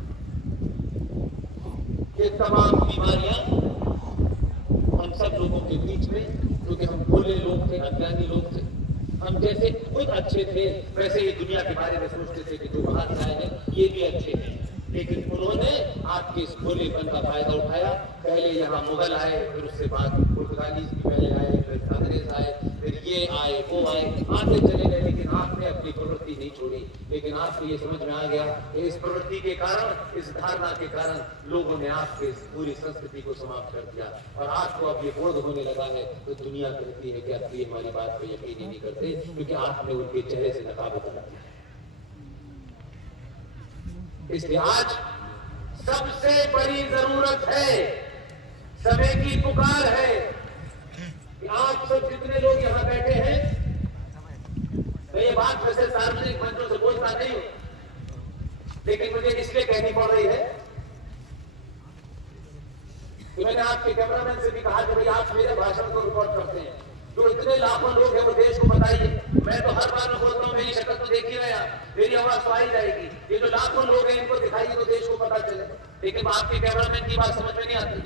ये तमाम बीमारियां हम सब लोगों के बीच में, क्योंकि हम भोले लोग थे, अज्ञानी लोग थे, हम जैसे खुद अच्छे थे वैसे ही दुनिया के बारे में सोचते थे कि जो बाहर से आए हैं ये भी अच्छे हैं। लेकिन उन्होंने आपके इस भोलेपन का फायदा उठाया। पहले यहाँ मुगल आए, फिर उससे बाद पुर्तगालीज भी पहले आए, फिर अंग्रेज आए, फिर ये आए, वो आए, आते चले गए, लेकिन आपने अपनी प्रवृत्ति नहीं छोड़ी। लेकिन आपको ये समझ में आ गया कि इस प्रवृत्ति के कारण, इस धारणा के कारण लोगों ने आपके पूरी संस्कृति को समाप्त कर दिया। और आपको अब ये बोध होने लगा है तो दुनिया कहती है कि अब ये हमारी बात पर यकीन ही नहीं करते, क्योंकि आपने उनके चेहरे से नकाब उतार दिया। इसलिए आज सबसे बड़ी जरूरत है, समय की पुकार है कि आप सब जितने लोग यहां बैठे हैं, मैं ये बात वैसे सार्वजनिक मंचों से बोलता नहीं हूं, लेकिन मुझे इसलिए कहनी पड़ रही है कि मैंने आपके कैमरामैन से भी कहा कि भाई आप मेरे भाषण को रिकॉर्ड करते हैं, जो इतने लाखों लोग हैं वो देश को बताइए। मैं तो हर बार में बोलता हूँ मेरी शक्ल तो देख ही रहे आप, मेरी आवाज तो आ ही जाएगी, ये जो लाखों लोग हैं इनको दिखाइए तो देश को पता चले। लेकिन आपके कैमरामैन की बात समझ में नहीं आती।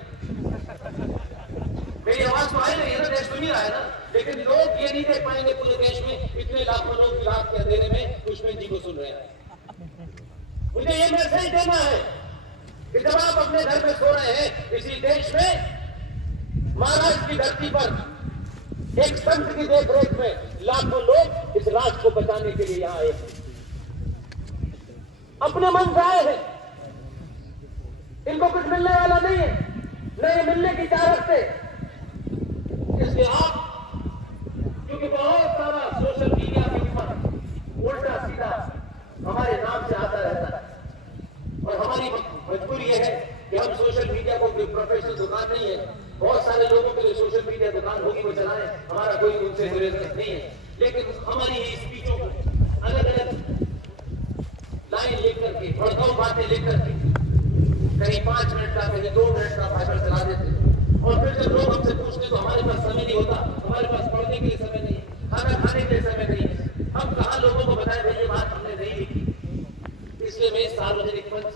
मेरी आवाज तो आ ही रही है ना, देश सुन ही रहा है ना, लेकिन लोग ये नहीं देख पाएंगे पूरे देश में इतने लाखों लोग रात के अंधेरे में दुश्मन जी को सुन रहे हैं। मुझे ये मैसेज देना है कि जब आप अपने घर में सो रहे हैं, इसी देश में महाराष्ट्र की धरती पर एक संत की देखरेख में लाखों लोग इस राष्ट्र को बचाने के लिए यहां आए, अपने मन से आए हैं। इनको कुछ मिलने वाला नहीं है, न ये मिलने की चाहत से। इसलिए आप, क्योंकि बहुत सारा सोशल मीडिया के ऊपर उल्टा सीधा हमारे नाम से आता रहता है, और हमारी मजबूरी यह है कि हम सोशल मीडिया को प्रोफेशनल दुकान नहीं है, बहुत सारे लोगों के लिए सोशल मीडिया दुकान होगी वो चलाएं, हमारा कोई उनसे विरोध नहीं है, लेकिन हमारी ही स्पीचों को अलग अलग लाइन लेकर के, भड़काऊ बातें लेकर के कहीं 5 मिनट का, कहीं 2 मिनट का भाषण चला देते हैं। और फिर जब लोग हमसे पूछते तो हमारे पास समय नहीं होता, हमारे पास पढ़ने के लिए समय नहीं है, खाना खाने के लिए समय नहीं है। हम कहा लोगों को बताएं भाई ये बात हमने नहीं लिखी। इसलिए मैं सार्वजनिक मंच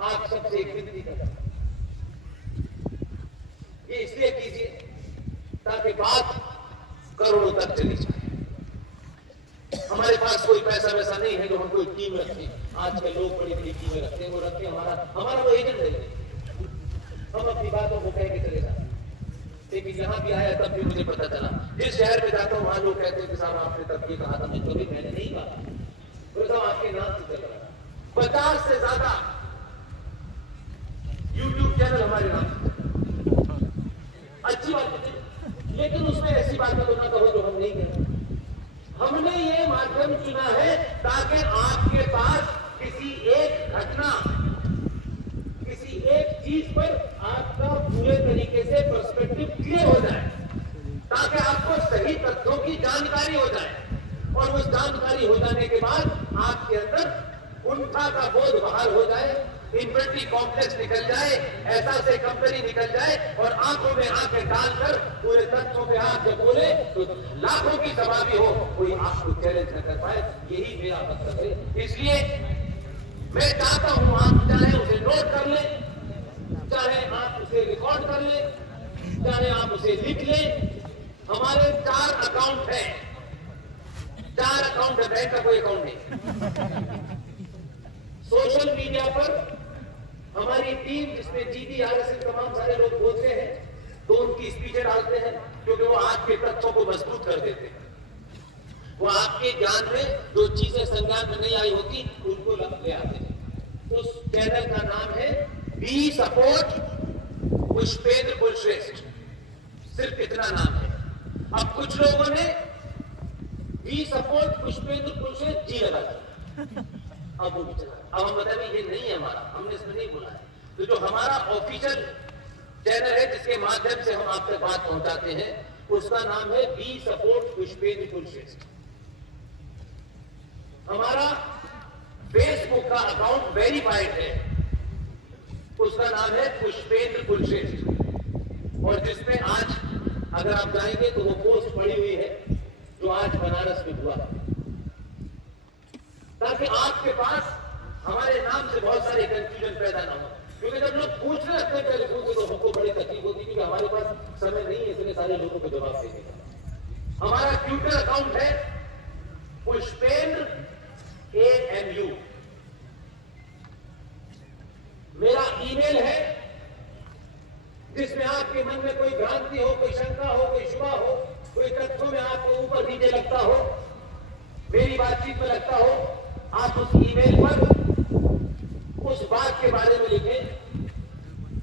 आप सबसे एक विनती करता हूं, ये इसलिए कीजिए ताकि बात करोड़ों तक चली जाए। हमारे पास कोई पैसा वैसा नहीं है जो हम कोई टीम रखें। आजकल लोग बड़ी बड़ी टीमें रखते हैं, वो रखते हमारा वो एजेंट है, हम अपनी बातों को कह के चले जाते। लेकिन यहाँ भी आया तब भी मुझे पता चला, जिस शहर में जाता हूँ वहां लोग कहते हैं कि साहब आपने तब ये कहा था, मैं कभी मैंने नहीं कहा, तो सब आपके नाम से चल रहा। 50 से ज्यादा यूट्यूब चैनल हमारे नाम से, अच्छी बात है, लेकिन उसमें ऐसी बातें तो ना कहो जो हम नहीं कहते। हमने ये माध्यम चुना है ताकि आपके पास किसी एक घटना, किसी एक चीज पर आपका पूरे तरीके से पर्सपेक्टिव क्लियर हो जाए, ताकि आपको सही तथ्यों की जानकारी हो जाए, और उस जानकारी हो जाने के बाद आपके अंदर कुंठा का बोध बाहर हो जाए, इन्फिनिटी कॉम्प्लेक्स निकल जाए, ऐसा से कंपनी निकल जाए, और आंखों में आंखें डालकर पूरे तथ्यों पे आप जब बोले तो लाखों की सभा भी हो, कोई आपको चैलेंज न कर पाए। यही मेरा मतलब है। इसलिए मैं चाहता हूं आप चाहे उसे नोट कर ले, चाहे आप उसे रिकॉर्ड कर ले, चाहे आप उसे लिख ले। हमारे 4 अकाउंट है, 4 अकाउंट है, बैंक का कोई अकाउंट नहीं। सोशल मीडिया पर हमारी टीम, जिसमें जीडी आरएसएस तमाम सारे लोग बोलते हैं, तो उनकी स्पीचें डालते हैं, क्योंकि वो आपके तथ्यों को मजबूत कर देते हैं। वो आपके ज्ञान में जो चीजें संज्ञान में नहीं आई होती उनको ले आते हैं। उस चैनल का नाम है बी सपोर्ट पुष्पेंद्र कुलश्रेष्ठ, सिर्फ इतना नाम है। अब कुछ लोगों ने बी सपोर्ट पुष्पेंद्र कुलश्रेष्ठ जी लगा दिया, अब वो भी चला। अब हम बताएं ये नहीं है हमारा, हमने इसमें नहीं बोला है। तो जो हमारा ऑफिशियल चैनल है, जिसके माध्यम से हम आप तक बात पहुंचाते हैं, उसका नाम है बी सपोर्ट पुष्पेंद्र कुलश्रेष्ठ। हमारा फेसबुक का अकाउंट वेरीफाइड है, उसका नाम है पुष्पेंद्र कुलश्रेष्ठ, और जिसमें आज अगर आप जाएंगे तो वो पोस्ट पड़ी हुई है जो आज बनारस में हुआ, ताकि आपके पास हमारे नाम से बहुत सारे कंफ्यूजन पैदा ना हो। क्योंकि जब लोग पूछने लगते हैं टेलीफोन से तो हमको बड़ी तकलीफ होती है, क्योंकि हमारे पास समय नहीं है इतने सारे लोगों को जवाब देने का। हमारा ट्विटर अकाउंट है पुष्पेंद्र AMU। मेरा ईमेल है, जिसमें आपके मन में कोई भ्रांति हो, कोई शंका हो, कोई शुभा हो, कोई तथ्यों में आपको ऊपर नीचे लगता हो, मेरी बातचीत में लगता हो, आप उस ईमेल पर उस बात के बारे में लिखें।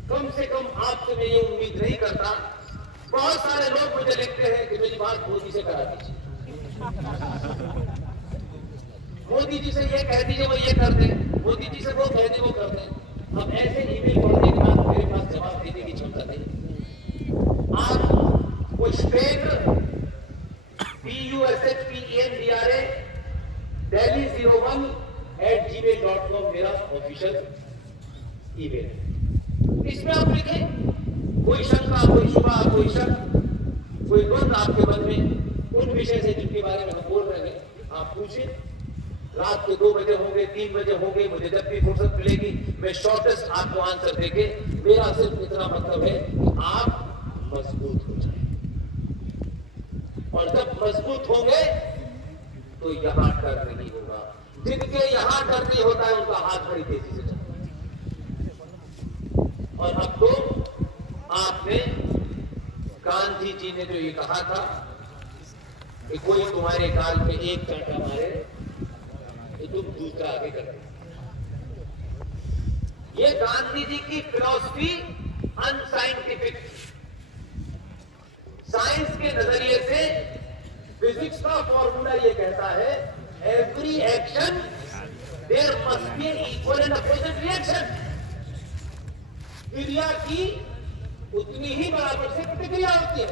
कम से कम आपसे मैं ये उम्मीद नहीं करता। बहुत सारे लोग मुझे लिखते हैं कि मेरी बात मोदी से करा दीजिए, मोदी जी से ये कह दीजिए वो ये कर दे, मोदी जी से वो कह दे वो कर दे। अब ऐसे ईमेल पढ़ने के बाद मेरे पास जवाब देने की क्षमता नहीं। आप पुष्पेंद्र PUSHPENDRA delhi01@gmail.com मेरा ऑफिशियल ईमेल है। इसमें आप लिखें कोई शंका, कोई शुभा, कोई शक, कोई द्वंद आपके मन में उन विषय से जिनके बारे में हम बोल रहे हैं, आप पूछें। रात के 2 बजे होंगे, 3 बजे होंगे, मुझे जब भी फुर्सत मिलेगी मैं शॉर्टेस्ट आपको आंसर देके, मेरा सिर्फ इतना मतलब है कि आप मजबूत हो जाए, और जब मजबूत होंगे तो यहां डर नहीं होगा। जिनके यहां डर नहीं होता है उनका हाथ बड़ी तेजी से चलता है। और अब तो आपने, गांधी जी ने जो ये कहा था कि कोई तुम्हारे गाल पे एक कांटा मारे तो तुम दूसरा आगे कर दो, ये गांधी जी की फिलॉसफी अनसाइंटिफिक। साइंस के नजरिए से फिजिक्स का फॉर्मूला ये कहता है every action there must be equal and opposite reaction. क्रिया की उतनी ही बराबर से प्रतिक्रिया होती है।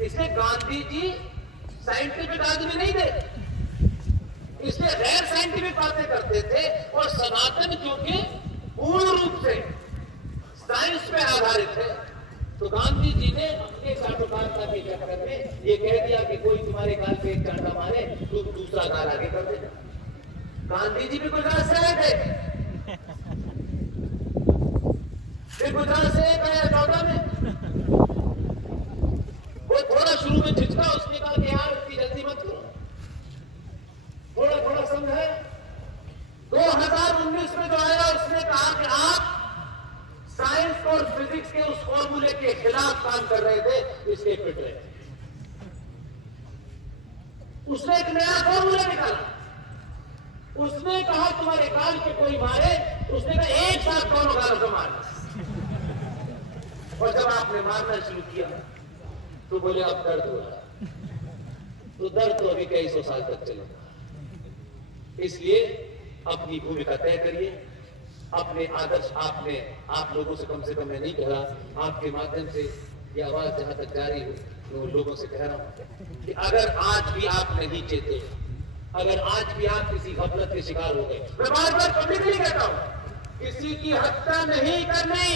इसलिए गांधी जी साइंटिफिक आदमी नहीं थे, इसलिए गैर साइंटिफिक बातें करते थे। और सनातन क्योंकि पूर्ण रूप से साइंस पे आधारित है, तो गांधी जी ने अपने चाटुकारिता के चक्कर में ये कह दिया कि कोई तुम्हारे गाल पे एक चांटा मारे तो दूसरा गाल आगे कर देगा। गांधी जी भी गुजरात से आए थे, फिर गुजरात से 2014 में वो थोड़ा शुरू में झिझका, उसने कहा कि यार इतनी जल्दी मत करो, थोड़ा थोड़ा समझाया। 2019 में जो आया उसने कहा कि आप साइंस और फिजिक्स के उस फॉर्मूले के खिलाफ काम कर रहे थे, इसलिए पिट रहे थे। उसने एक नया फॉर्मूला निकाला, उसने कहा तुम्हारे गाल पे कोई मारे, उसने कहा एक साथ दोनों गालों को मारना। और जब आपने मारना शुरू किया तो बोले अब दर्द हो रहा है, तो दर्द तो अभी कई 100 साल तक चलेगा। इसलिए अपनी भूमिका तय करिए, अपने आदर्श आप लोगों से कम मैं नहीं कह रहा, आपके माध्यम से ये आवाज जहां तक जारी हो तो लोगों से कह रहा हूं कि अगर आज भी आप नहीं चेते, अगर आज भी आप किसी गफलत के शिकार हो गए, मैं बार बार पब्लिकली कहता हूं किसी की हत्या नहीं करनी,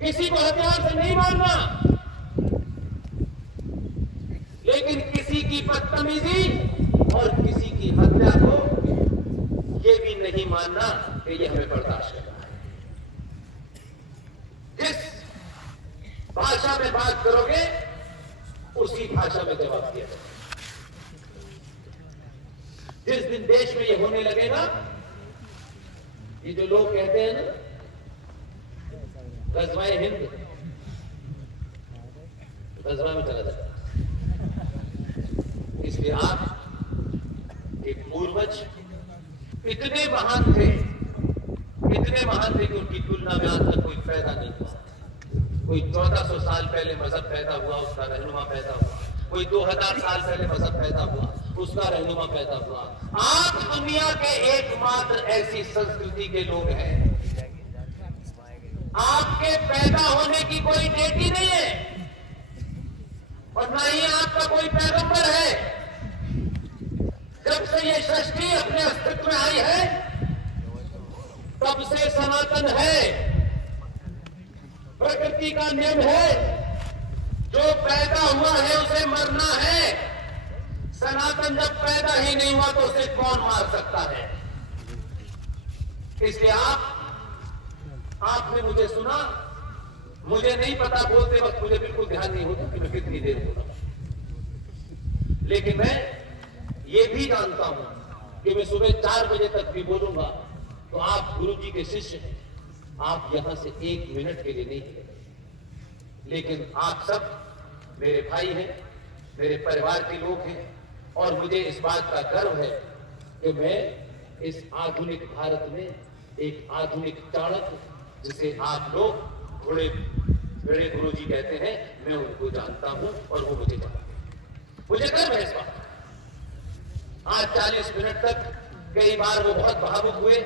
किसी को हथियार से नहीं मारना, लेकिन किसी की बदतमीजी और किसी की हत्या को यह भी नहीं मानना कि यह हमें बर्दाश्त करना है। जिस भाषा में बात करोगे उसी भाषा में जवाब दिया जाए। जिस दिन देश में यह होने लगेगा, ये जो लोग कहते हैं ना गजवाए हिंद, गजवा में चला जाता, इसलिए आप एक पूर्वज इतने महान थे कि उनकी तुलना में आज तक कोई पैदा नहीं हुआ। कोई 1400 साल पहले मजहब पैदा हुआ, उसका रहनुमा पैदा हुआ, कोई 2000 साल पहले मजहब पैदा हुआ, उसका रहनुमा पैदा हुआ। आप दुनिया के एकमात्र ऐसी संस्कृति के लोग हैं। आपके पैदा होने की कोई डेट ही नहीं है और ना ही आपका कोई पैगंबर है। जब से ये सृष्टि अपने अस्तित्व में आई है तब से सनातन है, प्रकृति का नियम है, जो पैदा हुआ है उसे मरना है। सनातन जब पैदा ही नहीं हुआ तो उसे कौन मार सकता है? इसलिए आपने मुझे सुना, मुझे नहीं पता, बोलते वक्त मुझे बिल्कुल ध्यान नहीं होता कि मैं कितनी देर बोल रहा हूं, लेकिन मैं ये भी जानता हूं कि मैं सुबह 4 बजे तक भी बोलूंगा तो आप गुरु जी के शिष्य हैं, आप यहां से 1 मिनट के लिए नहीं हिलेंगे। लेकिन आप सब मेरे भाई हैं, मेरे परिवार के लोग हैं और मुझे इस बात का गर्व है कि मैं इस आधुनिक भारत में एक आधुनिक चाणक्य, जिसे आप लोग बड़े गुरु जी कहते हैं, मैं उनको जानता हूं और वो मुझे जानते हैं। मुझे गर्व है इस बात। आज 40 मिनट तक कई बार वो बहुत भावुक हुए,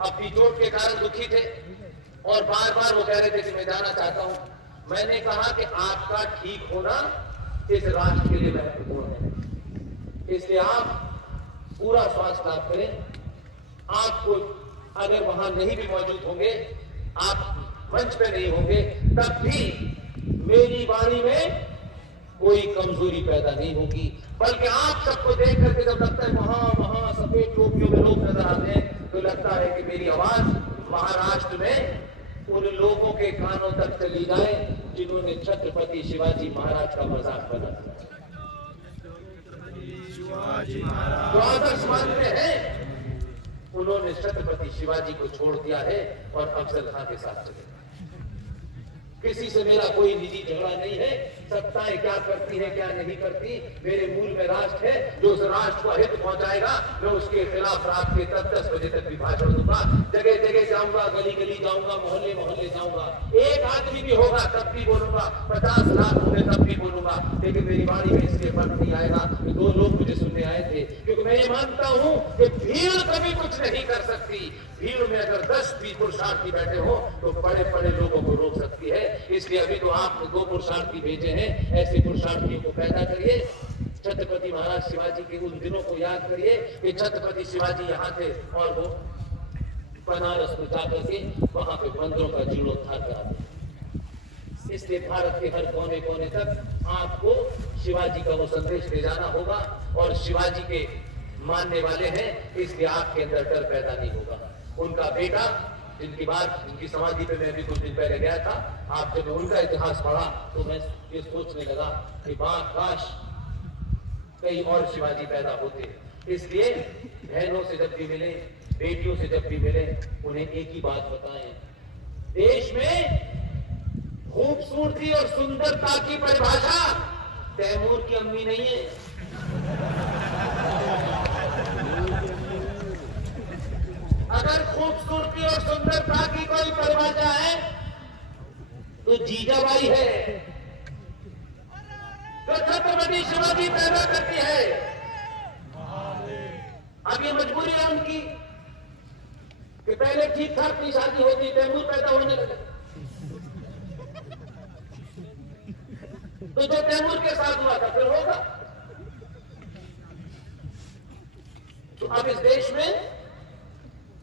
अपनी चोट के कारण दुखी थे और बार बार वो कह रहे थे कि मैं जाना चाहता हूं। मैंने कहा कि आपका ठीक होना इस राष्ट्र के लिए महत्वपूर्ण है, इसलिए आप पूरा स्वास्थ्य लाभ करें। आपको अगर वहां नहीं भी मौजूद होंगे, आप मंच पे नहीं होंगे, तब भी मेरी वाणी में कोई कमजोरी पैदा नहीं होगी, बल्कि आप सबको देख करके जब लगता है वहां सफेद टोपियों में लोग नजर आते हैं तो लगता है कि मेरी आवाज महाराष्ट्र में उन लोगों के कानों तक चली जाए जिन्होंने छत्रपति शिवाजी महाराज का मजाक बना दिया, जो आदर्श मानते हैं, उन्होंने छत्रपति शिवाजी को छोड़ दिया है और अफजल खां के साथ चले। किसी से मेरा कोई निजी झगड़ा नहीं है, सत्ताएं क्या करती है क्या नहीं करती, मेरे मूल में राष्ट्र है, जो उस राष्ट्र को हित पहुंचाएगा मैं उसके खिलाफ रात के 10 बजे तक भी भाषण दूंगा, जगह जगह जाऊंगा, गली गली जाऊंगा, मोहल्ले मोहल्ले जाऊंगा। एक आदमी भी होगा तब भी बोलूंगा, 50 लाख होंगे तब भी बोलूंगा, लेकिन मेरी वाणी में इसलिए फर्क नहीं आएगा कि 2 लोग मुझे सुनने आए थे, क्योंकि मैं ये मानता हूं कि भीड़ कभी कुछ नहीं कर सकती। भीड़ में अगर 10 भी पुरुषार्थी बैठे हो तो बड़े बड़े लोगों को रोक सकती है। इसलिए अभी तो आपने 2 पुरुषार्थी भेजे हैं, ऐसे पुरुषार्थियों को पैदा करिए। छत्रपति महाराज शिवाजी के उन दिनों को याद करिए कि छत्रपति शिवाजी यहाँ थे और वो बनारस में जाकर के वहां पे मंदिरों का जीर्णोद्धार कराते। इसलिए भारत के हर कोने कोने तक आपको शिवाजी का वो संदेश ले जाना होगा और शिवाजी के मानने वाले हैं, इसलिए आपके अंदर डर पैदा नहीं होगा। उनका बेटा, जिनकी समाधि पे मैं भी कुछ दिन पहले गया था, आप जब उनका इतिहास पढ़ा तो मैं ये सोचने लगा कि वाह काश कई और शिवाजी पैदा होते। इसलिए बहनों से जब भी मिले, बेटियों से जब भी मिले, उन्हें एक ही बात बताएं, देश में खूबसूरती और सुंदरता की परिभाषा तैमूर की अम्मी नहीं है, अगर खूबसूरती और सुंदरता की कोई परिभाषा है तो जीजाबाई है, जो छत्रपति शिवाजी पैदा करती है। अब ये मजबूरी है उनकी, कि पहले ठीक ठाक थी, शादी होती, तैमूर पैदा होने लगे। तो जो तैमूर के साथ हुआ था फिर होगा। तो अब इस देश में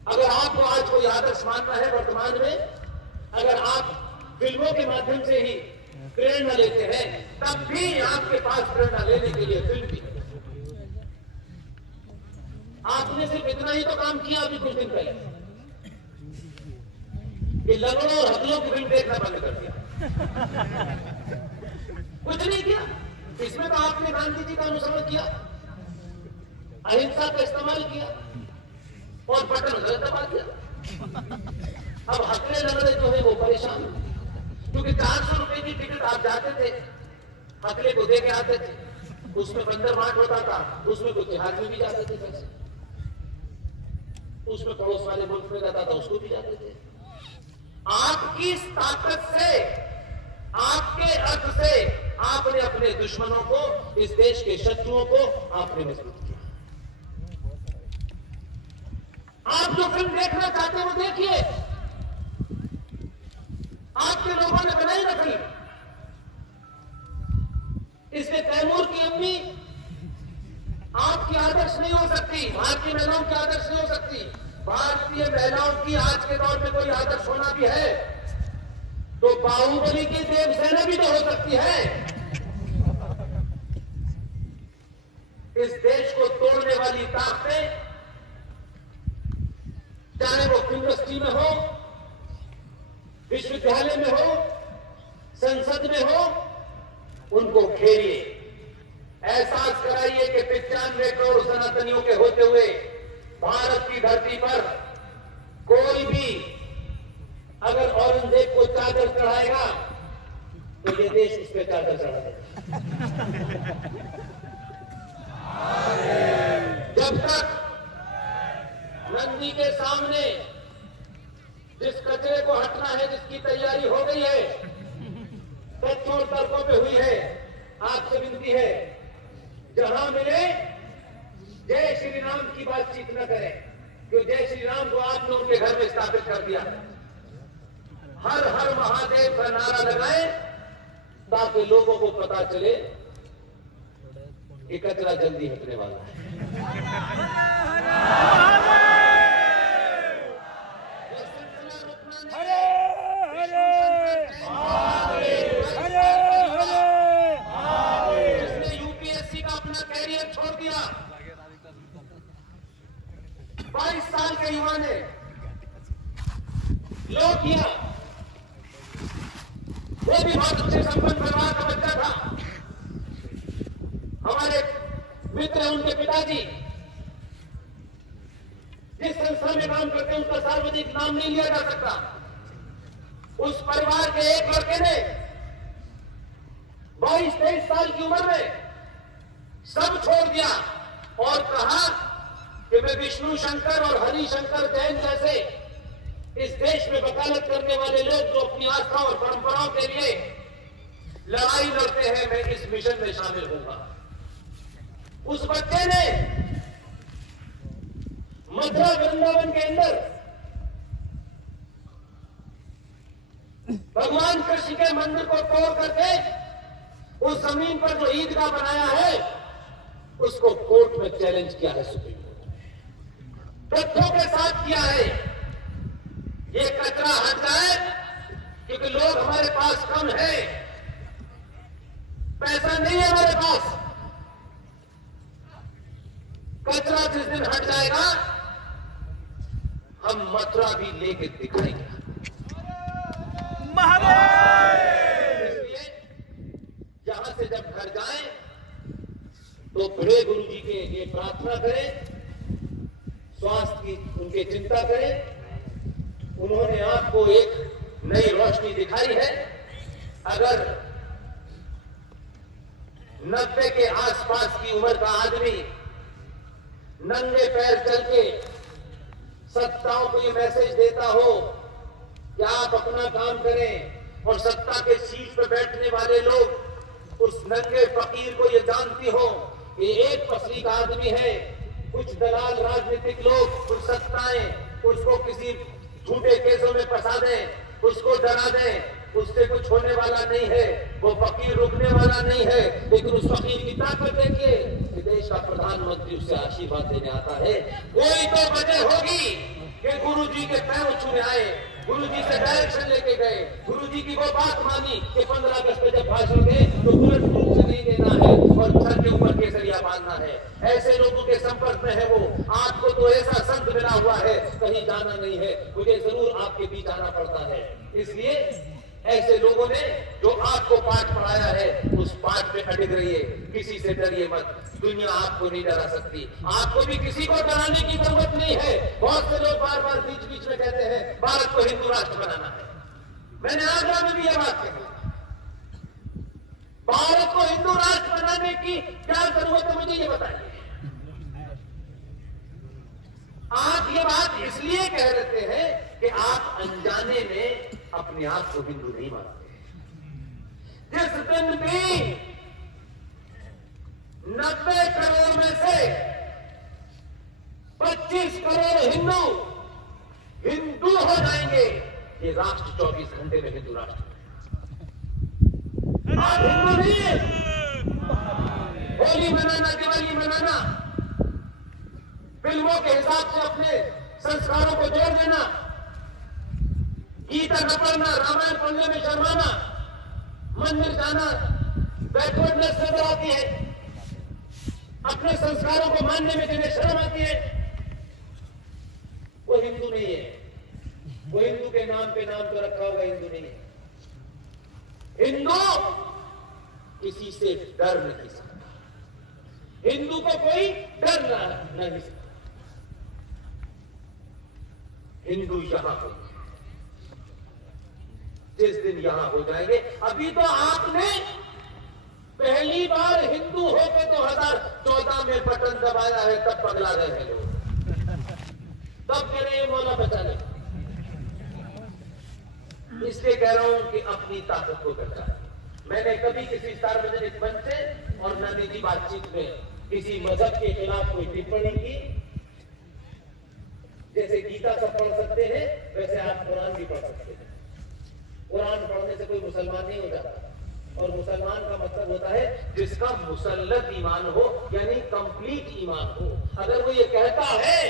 अगर आपको आज कोई आदर्श मानना है वर्तमान में, अगर आप फिल्मों के माध्यम से ही प्रेरणा लेते हैं, तब भी आपके पास प्रेरणा लेने के लिए फिल्म भी है। आपने सिर्फ इतना ही तो काम किया अभी कुछ दिन पहले कि लंगड़ों और हकलों की फिल्म देखना बंद कर दिया। कुछ नहीं किया। इसमें तो आपने गांधी जी का अनुसरण किया, अहिंसा का इस्तेमाल किया और बटन गलत दबा दिया। अब हकले लंगड़े जो है वो परेशान, क्योंकि 400 रुपए की टिकट आप जाते थे, हकले को दे के आते थे, उसमें बंदर मार्ट होता था, उसमें कुछ देहात में भी जाते थे पैसे, उसमें पड़ोस वाले मुल्क में जाता था, उसको भी जाते थे। आपकी ताकत से, आपके अर्थ से आपने अपने दुश्मनों को, इस देश के शत्रुओं को आपने मजबूत किया। आप जो फिल्म देखना चाहते हैं वो देखिए। आपके लोगों ने बनाई ना फिल्म, इसमें तैमूर की अम्मी आपकी आदर्श नहीं हो सकती, भारतीय महिलाओं की आदर्श नहीं हो सकती। भारतीय महिलाओं की आज के दौर में कोई आदर्श होना भी है तो बाहुबली की देवसेना भी तो हो सकती है। इस देश को तोड़ने वाली ताकतें, चाहे वो इंडस्ट्री में हो, विश्वविद्यालय में हो, संसद में हो, उनको घेरिए। एहसास कराइए कि 95 करोड़ सनातनियों के होते हुए भारत की धरती पर कोई भी अगर औरंगजेब को चादर चढ़ाएगा तो ये देश उस पर चादर चढ़ा देगा। जब तक नंदी के सामने जिस कचरे को हटना है, जिसकी तैयारी हो गई है, तथ्यों और तर्कों पे हुई है, आपसे विनती है जहां मिले जय श्री राम की बातचीत न करें, क्योंकि जय श्री राम को आपने उनके घर में स्थापित कर दिया। हर हर महादेव का नारा लगाएं ताकि लोगों को पता चले कि कचरा जल्दी हटने वाला है। जिसने यूपीएससी का अपना कैरियर छोड़ दिया, 22 साल के युवा ने लो किया, वो भी बहुत अच्छे संपन्न परिवार का बच्चा था। हमारे मित्र हैं उनके पिताजी, जिस संस्था में काम करते हैं उनका सार्वजनिक नाम नहीं लिया जा सकता। उस परिवार के एक लड़के ने 22-23 साल की उम्र में सब छोड़ दिया और कहा कि मैं विष्णु शंकर और हरि शंकर जैन जैसे इस देश में वकालत करने वाले लोग जो अपनी आस्था और परंपराओं के लिए लड़ाई लड़ते हैं, मैं इस मिशन में शामिल होऊंगा। उस बच्चे ने मथुरा वृंदावन के अंदर भगवान कृष्ण के मंदिर को तोड़ करके उस जमीन पर जो ईदगाह बनाया है उसको कोर्ट में चैलेंज किया है, सुप्रीम कोर्ट में तथ्यों के साथ किया है। ये कचरा हट जाए, क्योंकि लोग हमारे पास कम है, पैसा नहीं है हमारे पास। कचरा जिस दिन हट जाएगा हम मथुरा भी लेके दिखाएंगे। इसलिए यहां से जब घर जाएं तो बड़े गुरु जी के लिए प्रार्थना करें, स्वास्थ्य की उनकी चिंता करें। उन्होंने आपको एक नई रोशनी दिखाई है। अगर 90 के आसपास की उम्र का आदमी नंगे पैर चल के सत्ताओं को ये मैसेज देता हो कि आप अपना काम करें, और सत्ता के शीर्ष पर बैठने वाले लोग उस नंगे फकीर को ये जानती हो कि एक पसली का आदमी है, कुछ दलाल राजनीतिक लोग, कुछ सत्ताएं उसको किसी छोड़ने वाला नहीं है, वो फकीर रुकने वाला नहीं है, लेकिन उस फकीर की ताकत देखिए कि देश का प्रधानमंत्री उससे आशीर्वाद देने आता है। कोई तो वजह होगी कि गुरु जी के पैर छूने आए, गुरु जी से डायरेक्शन लेके गए, गुरु जी की वो बात मानी कि 15 अगस्त पे जब भाषण दे तो बुलेट प्रूफ से नहीं देना है और सर के ऊपर केसरिया बांधना है। ऐसे लोगों के संपर्क में है वो। आपको तो ऐसा संत मिला हुआ है, कहीं जाना नहीं है, मुझे जरूर आपके बीच आना पड़ता है। इसलिए ऐसे लोगों ने जो आपको पाठ पढ़ाया है उस पाठ पे अटक रहिए, किसी से डरिए मत। दुनिया आपको नहीं डरा सकती, आपको भी किसी को डराने की जरूरत नहीं है। बहुत से लोग बार बार बीच बीच में कहते हैं भारत को हिंदू राष्ट्र बनाना है। मैंने आगरा में भी यह बात कही, भारत को हिंदू राष्ट्र बनाने की क्या जरूरत है, मुझे ये बताइए। आप ये बात इसलिए कह रहे हैं कि आप अनजाने में अपने आप को हिंदू नहीं मानते। जिस दिन भी 90 करोड़ में से 25 करोड़ हिंदू हो जाएंगे, ये राष्ट्र 24 घंटे में हिंदू राष्ट्र। आप हिंदू नहीं है, होली मनाना, दिवाली मनाना, फिल्मों के हिसाब से अपने संस्कारों को जोड़ देना, गीता न पढ़ना, रामायण पढ़ने में शर्माना, मंदिर जाना बैकवर्डनेस नजर आती है, अपने संस्कारों को मानने में जिन्हें शर्म आती है, वो हिंदू नहीं है। वो हिंदू के नाम पे नाम तो रखा होगा, हिंदू नहीं है। हिंदू किसी से डर नहीं सकता, हिंदू को कोई डर नहीं सकता। हिंदू यहां हो, जिस दिन यहां हो जाएंगे। अभी तो आपने पहली बार हिंदू होकर 2014 में बटन दबाया है, तब पगला गए हैं लोग, तब कह रहे हैं मौला बचा ले। इसलिए कह रहा हूं कि अपनी ताकत को बचाए। मैंने कभी किसी सार्वजनिक मंच से और न निजी बातचीत में किसी मजहब के खिलाफ कोई टिप्पणी की। जैसे गीता सब पढ़ सकते हैं, वैसे आप कुरान भी पढ़ सकते हैं। कुरान पढ़ने से कोई मुसलमान नहीं हो जाता, और मुसलमान का मतलब होता है जिसका मुसल्लत ईमान हो, यानी कंप्लीट ईमान हो। अगर वो ये कहता है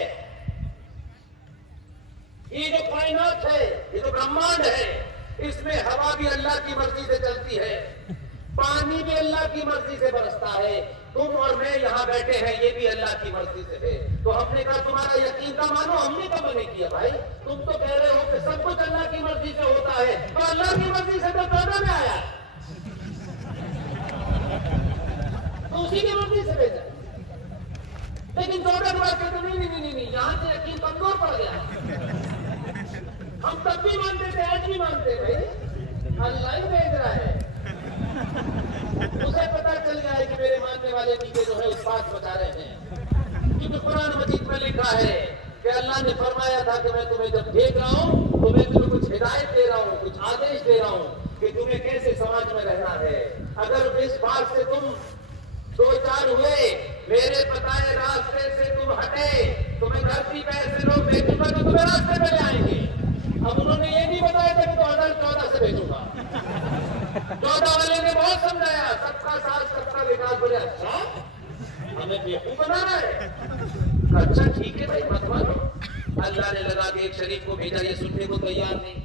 ये जो कायनात है, ये जो ब्रह्मांड है, इसमें हवा भी अल्लाह की मर्जी से चलती है, पानी भी अल्लाह की मर्जी से बरसता है, तुम और मैं यहाँ बैठे हैं ये भी अल्लाह की मर्जी से है। तो हमने कहा तुम्हारा यकीन का मानो, हमने कब नहीं किया भाई। तुम तो कह रहे हो कि सब कुछ अल्लाह की मर्जी से होता है, तो अल्लाह की मर्जी से तो पैदा में आया, तो उसी की मर्जी से भेजा। लेकिन 14 के बाद कहते नहीं, यहां से यकीन कमजोर पड़ गया। हम तब भी मानते थे, आज भी मानते भाई, अल्लाह ही भेज रहा है। उसे पता चल गया है कि मेरे मानने वाले टीके जो है उत्पाद बचा रहे हैं, क्योंकि कुरान मजीद में लिखा है कि अल्लाह ने फरमाया था कि मैं तुम्हें जब भेज रहा हूं तो मैं तुम्हें कुछ हिदायत दे रहा हूं, कुछ आदेश दे रहा हूं कि तुम्हें कैसे समाज में रहना है। अगर इस बात से तुम दो चार हुए, मेरे बताए रास्ते से तुम हटे, तुम्हें धरती पे ऐसे लोग भेजूंगा तो तुम्हें रास्ते पे ले आएंगे। अब उन्होंने ये नहीं बताया था कि 2014 से भेजूंगा। 14 वाले ने बहुत समझाया, सबका साथ सबका विकास। बोले अच्छा हमें बेवकूफ बना रहा है। अच्छा ठीक है भाई, मत मानो। अल्लाह ने लगा के एक शरीफ को भेजा, ये सुनने को तैयार नहीं।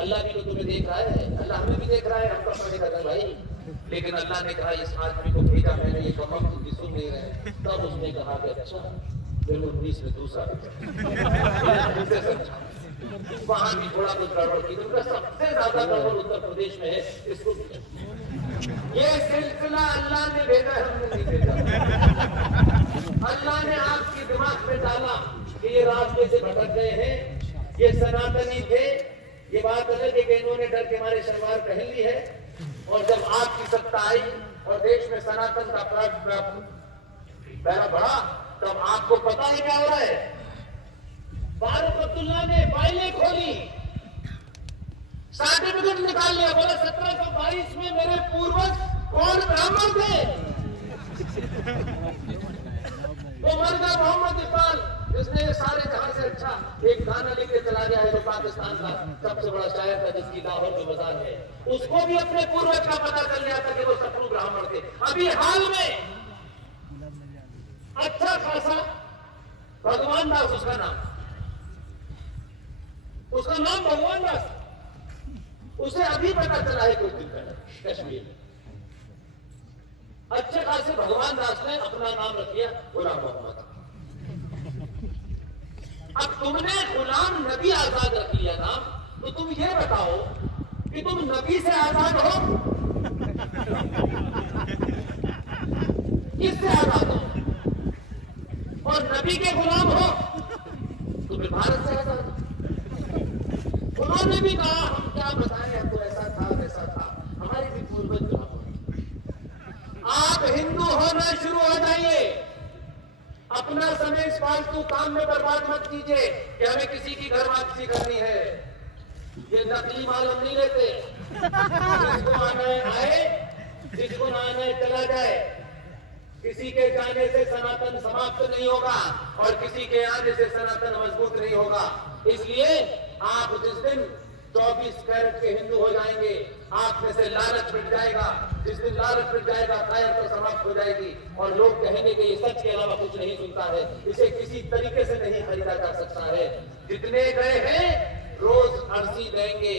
अल्लाह भी तो तुम्हें देख रहा है, अल्लाह हमें भी देख रहा है, हम तो पढ़े कर भाई। लेकिन अल्लाह ने कहा इस आदमी को भेजा मैंने, ये कम तुम भी सुन नहीं रहे। तब उसने कहा कि अच्छा फिर 19 में दूसरा वहां भी थोड़ा कुछ गड़बड़ की। तो सबसे ज्यादा गड़बड़ उत्तर प्रदेश में है, इसको ये सिलसिला अल्लाह ने भेजा, हमने नहीं भेजा। अल्लाह ने आपके दिमाग में डाला कि ये रास्ते से भटक गए हैं, ये सनातनी थे। ये बात अलग है कि इन्होंने डर के मारे शलवार पहन ली है, और जब आपकी सत्ता आई और देश में सनातन का पैरा बढ़ा, तब आपको पता है क्या हो रहा है। फारूक अब्दुल्ला ने फाइलें खोली, सर्टिफिकेट निकाल लिया, बोला 1722 में मेरे पूर्वज कौन ब्राह्मण थे। वो मर गया मोहम्मद इकबाल, जिसने सारे जहां से अच्छा एक गाना लिख के चला गया है, जो पाकिस्तान का सबसे बड़ा शायर था, जिसकी लाहौर में मजार है। उसको उनको भी अपने पूर्वज का पता चल गया था कि वो शत्रु ब्राह्मण थे। अभी हाल में अच्छा खासा भगवान दास उसका नाम भगवान दास, उसे अभी पता चला है कुछ दिन पहले कश्मीर में। अच्छे खासे भगवान दास ने अपना नाम रख दिया गुलाम मोहम्मद। अब तुमने गुलाम नबी आजाद रख लिया नाम, तो तुम ये बताओ कि तुम नबी से आजाद हो? किससे आजाद हो? और नबी के गुलाम हो? तुम्हें भारत से आजाद हो। उन्होंने भी कहा हम क्या बताएं, हमको ऐसा था वैसा था, हमारी भी पूर्वज गुलाम हो। आप हिंदू होना शुरू हो जाइए, अपना समय इस फालतू काम में बर्बाद मत कीजिए कि हमें किसी की घर वापसी करनी है। ये नकली माल हम नहीं लेते, जिसको आना है आए, जिसको ना आना है चला जाए। किसी के जाने से सनातन समाप्त नहीं होगा और किसी के आने से सनातन मजबूत नहीं होगा। इसलिए आप जिस दिन 24 कैरेट के हिंदू हो जाएंगे, आप में से लालच मिट जाएगा। जिस दिन लालच मिट जाएगा, कायर तो समाप्त हो जाएगी और लोग कहेंगे कि ये सच के अलावा कुछ नहीं सुनता है, इसे किसी तरीके से नहीं खरीदा जा सकता है। जितने गए हैं रोज अर्जी देंगे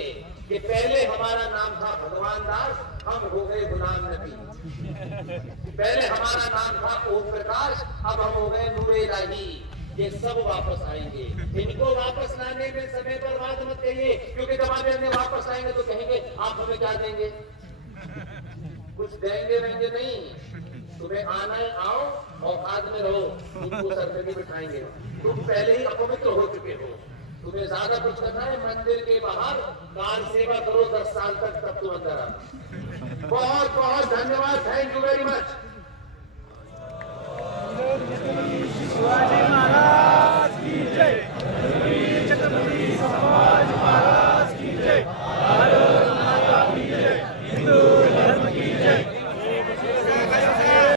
कि पहले हमारा नाम था भगवान दास, हम हो गए गुलाम नबी। पहले हमारा नाम था ओम प्रकाश, अब हम हो गए नूरे इलाही। ये सब वापस आएंगे। इनको वापस लाने में समय बर्बाद मत करिए, क्योंकि जब आप इन्हें वापस आएंगे तो कहेंगे आप हमें क्या देंगे? कुछ देंगे वेंगे नहीं। तुम्हें आना है आओ, औकात में रहो, तुमको सर पे नहीं बिठाएंगे। तुम पहले ही अपवित्र हो चुके हो। तुम्हें ज्यादा कुछ करना है, मंदिर के बाहर कार सेवा करो 10 साल तक, तब तुम अंदर आओ। बहुत बहुत धन्यवाद, थैंक यू वेरी मच।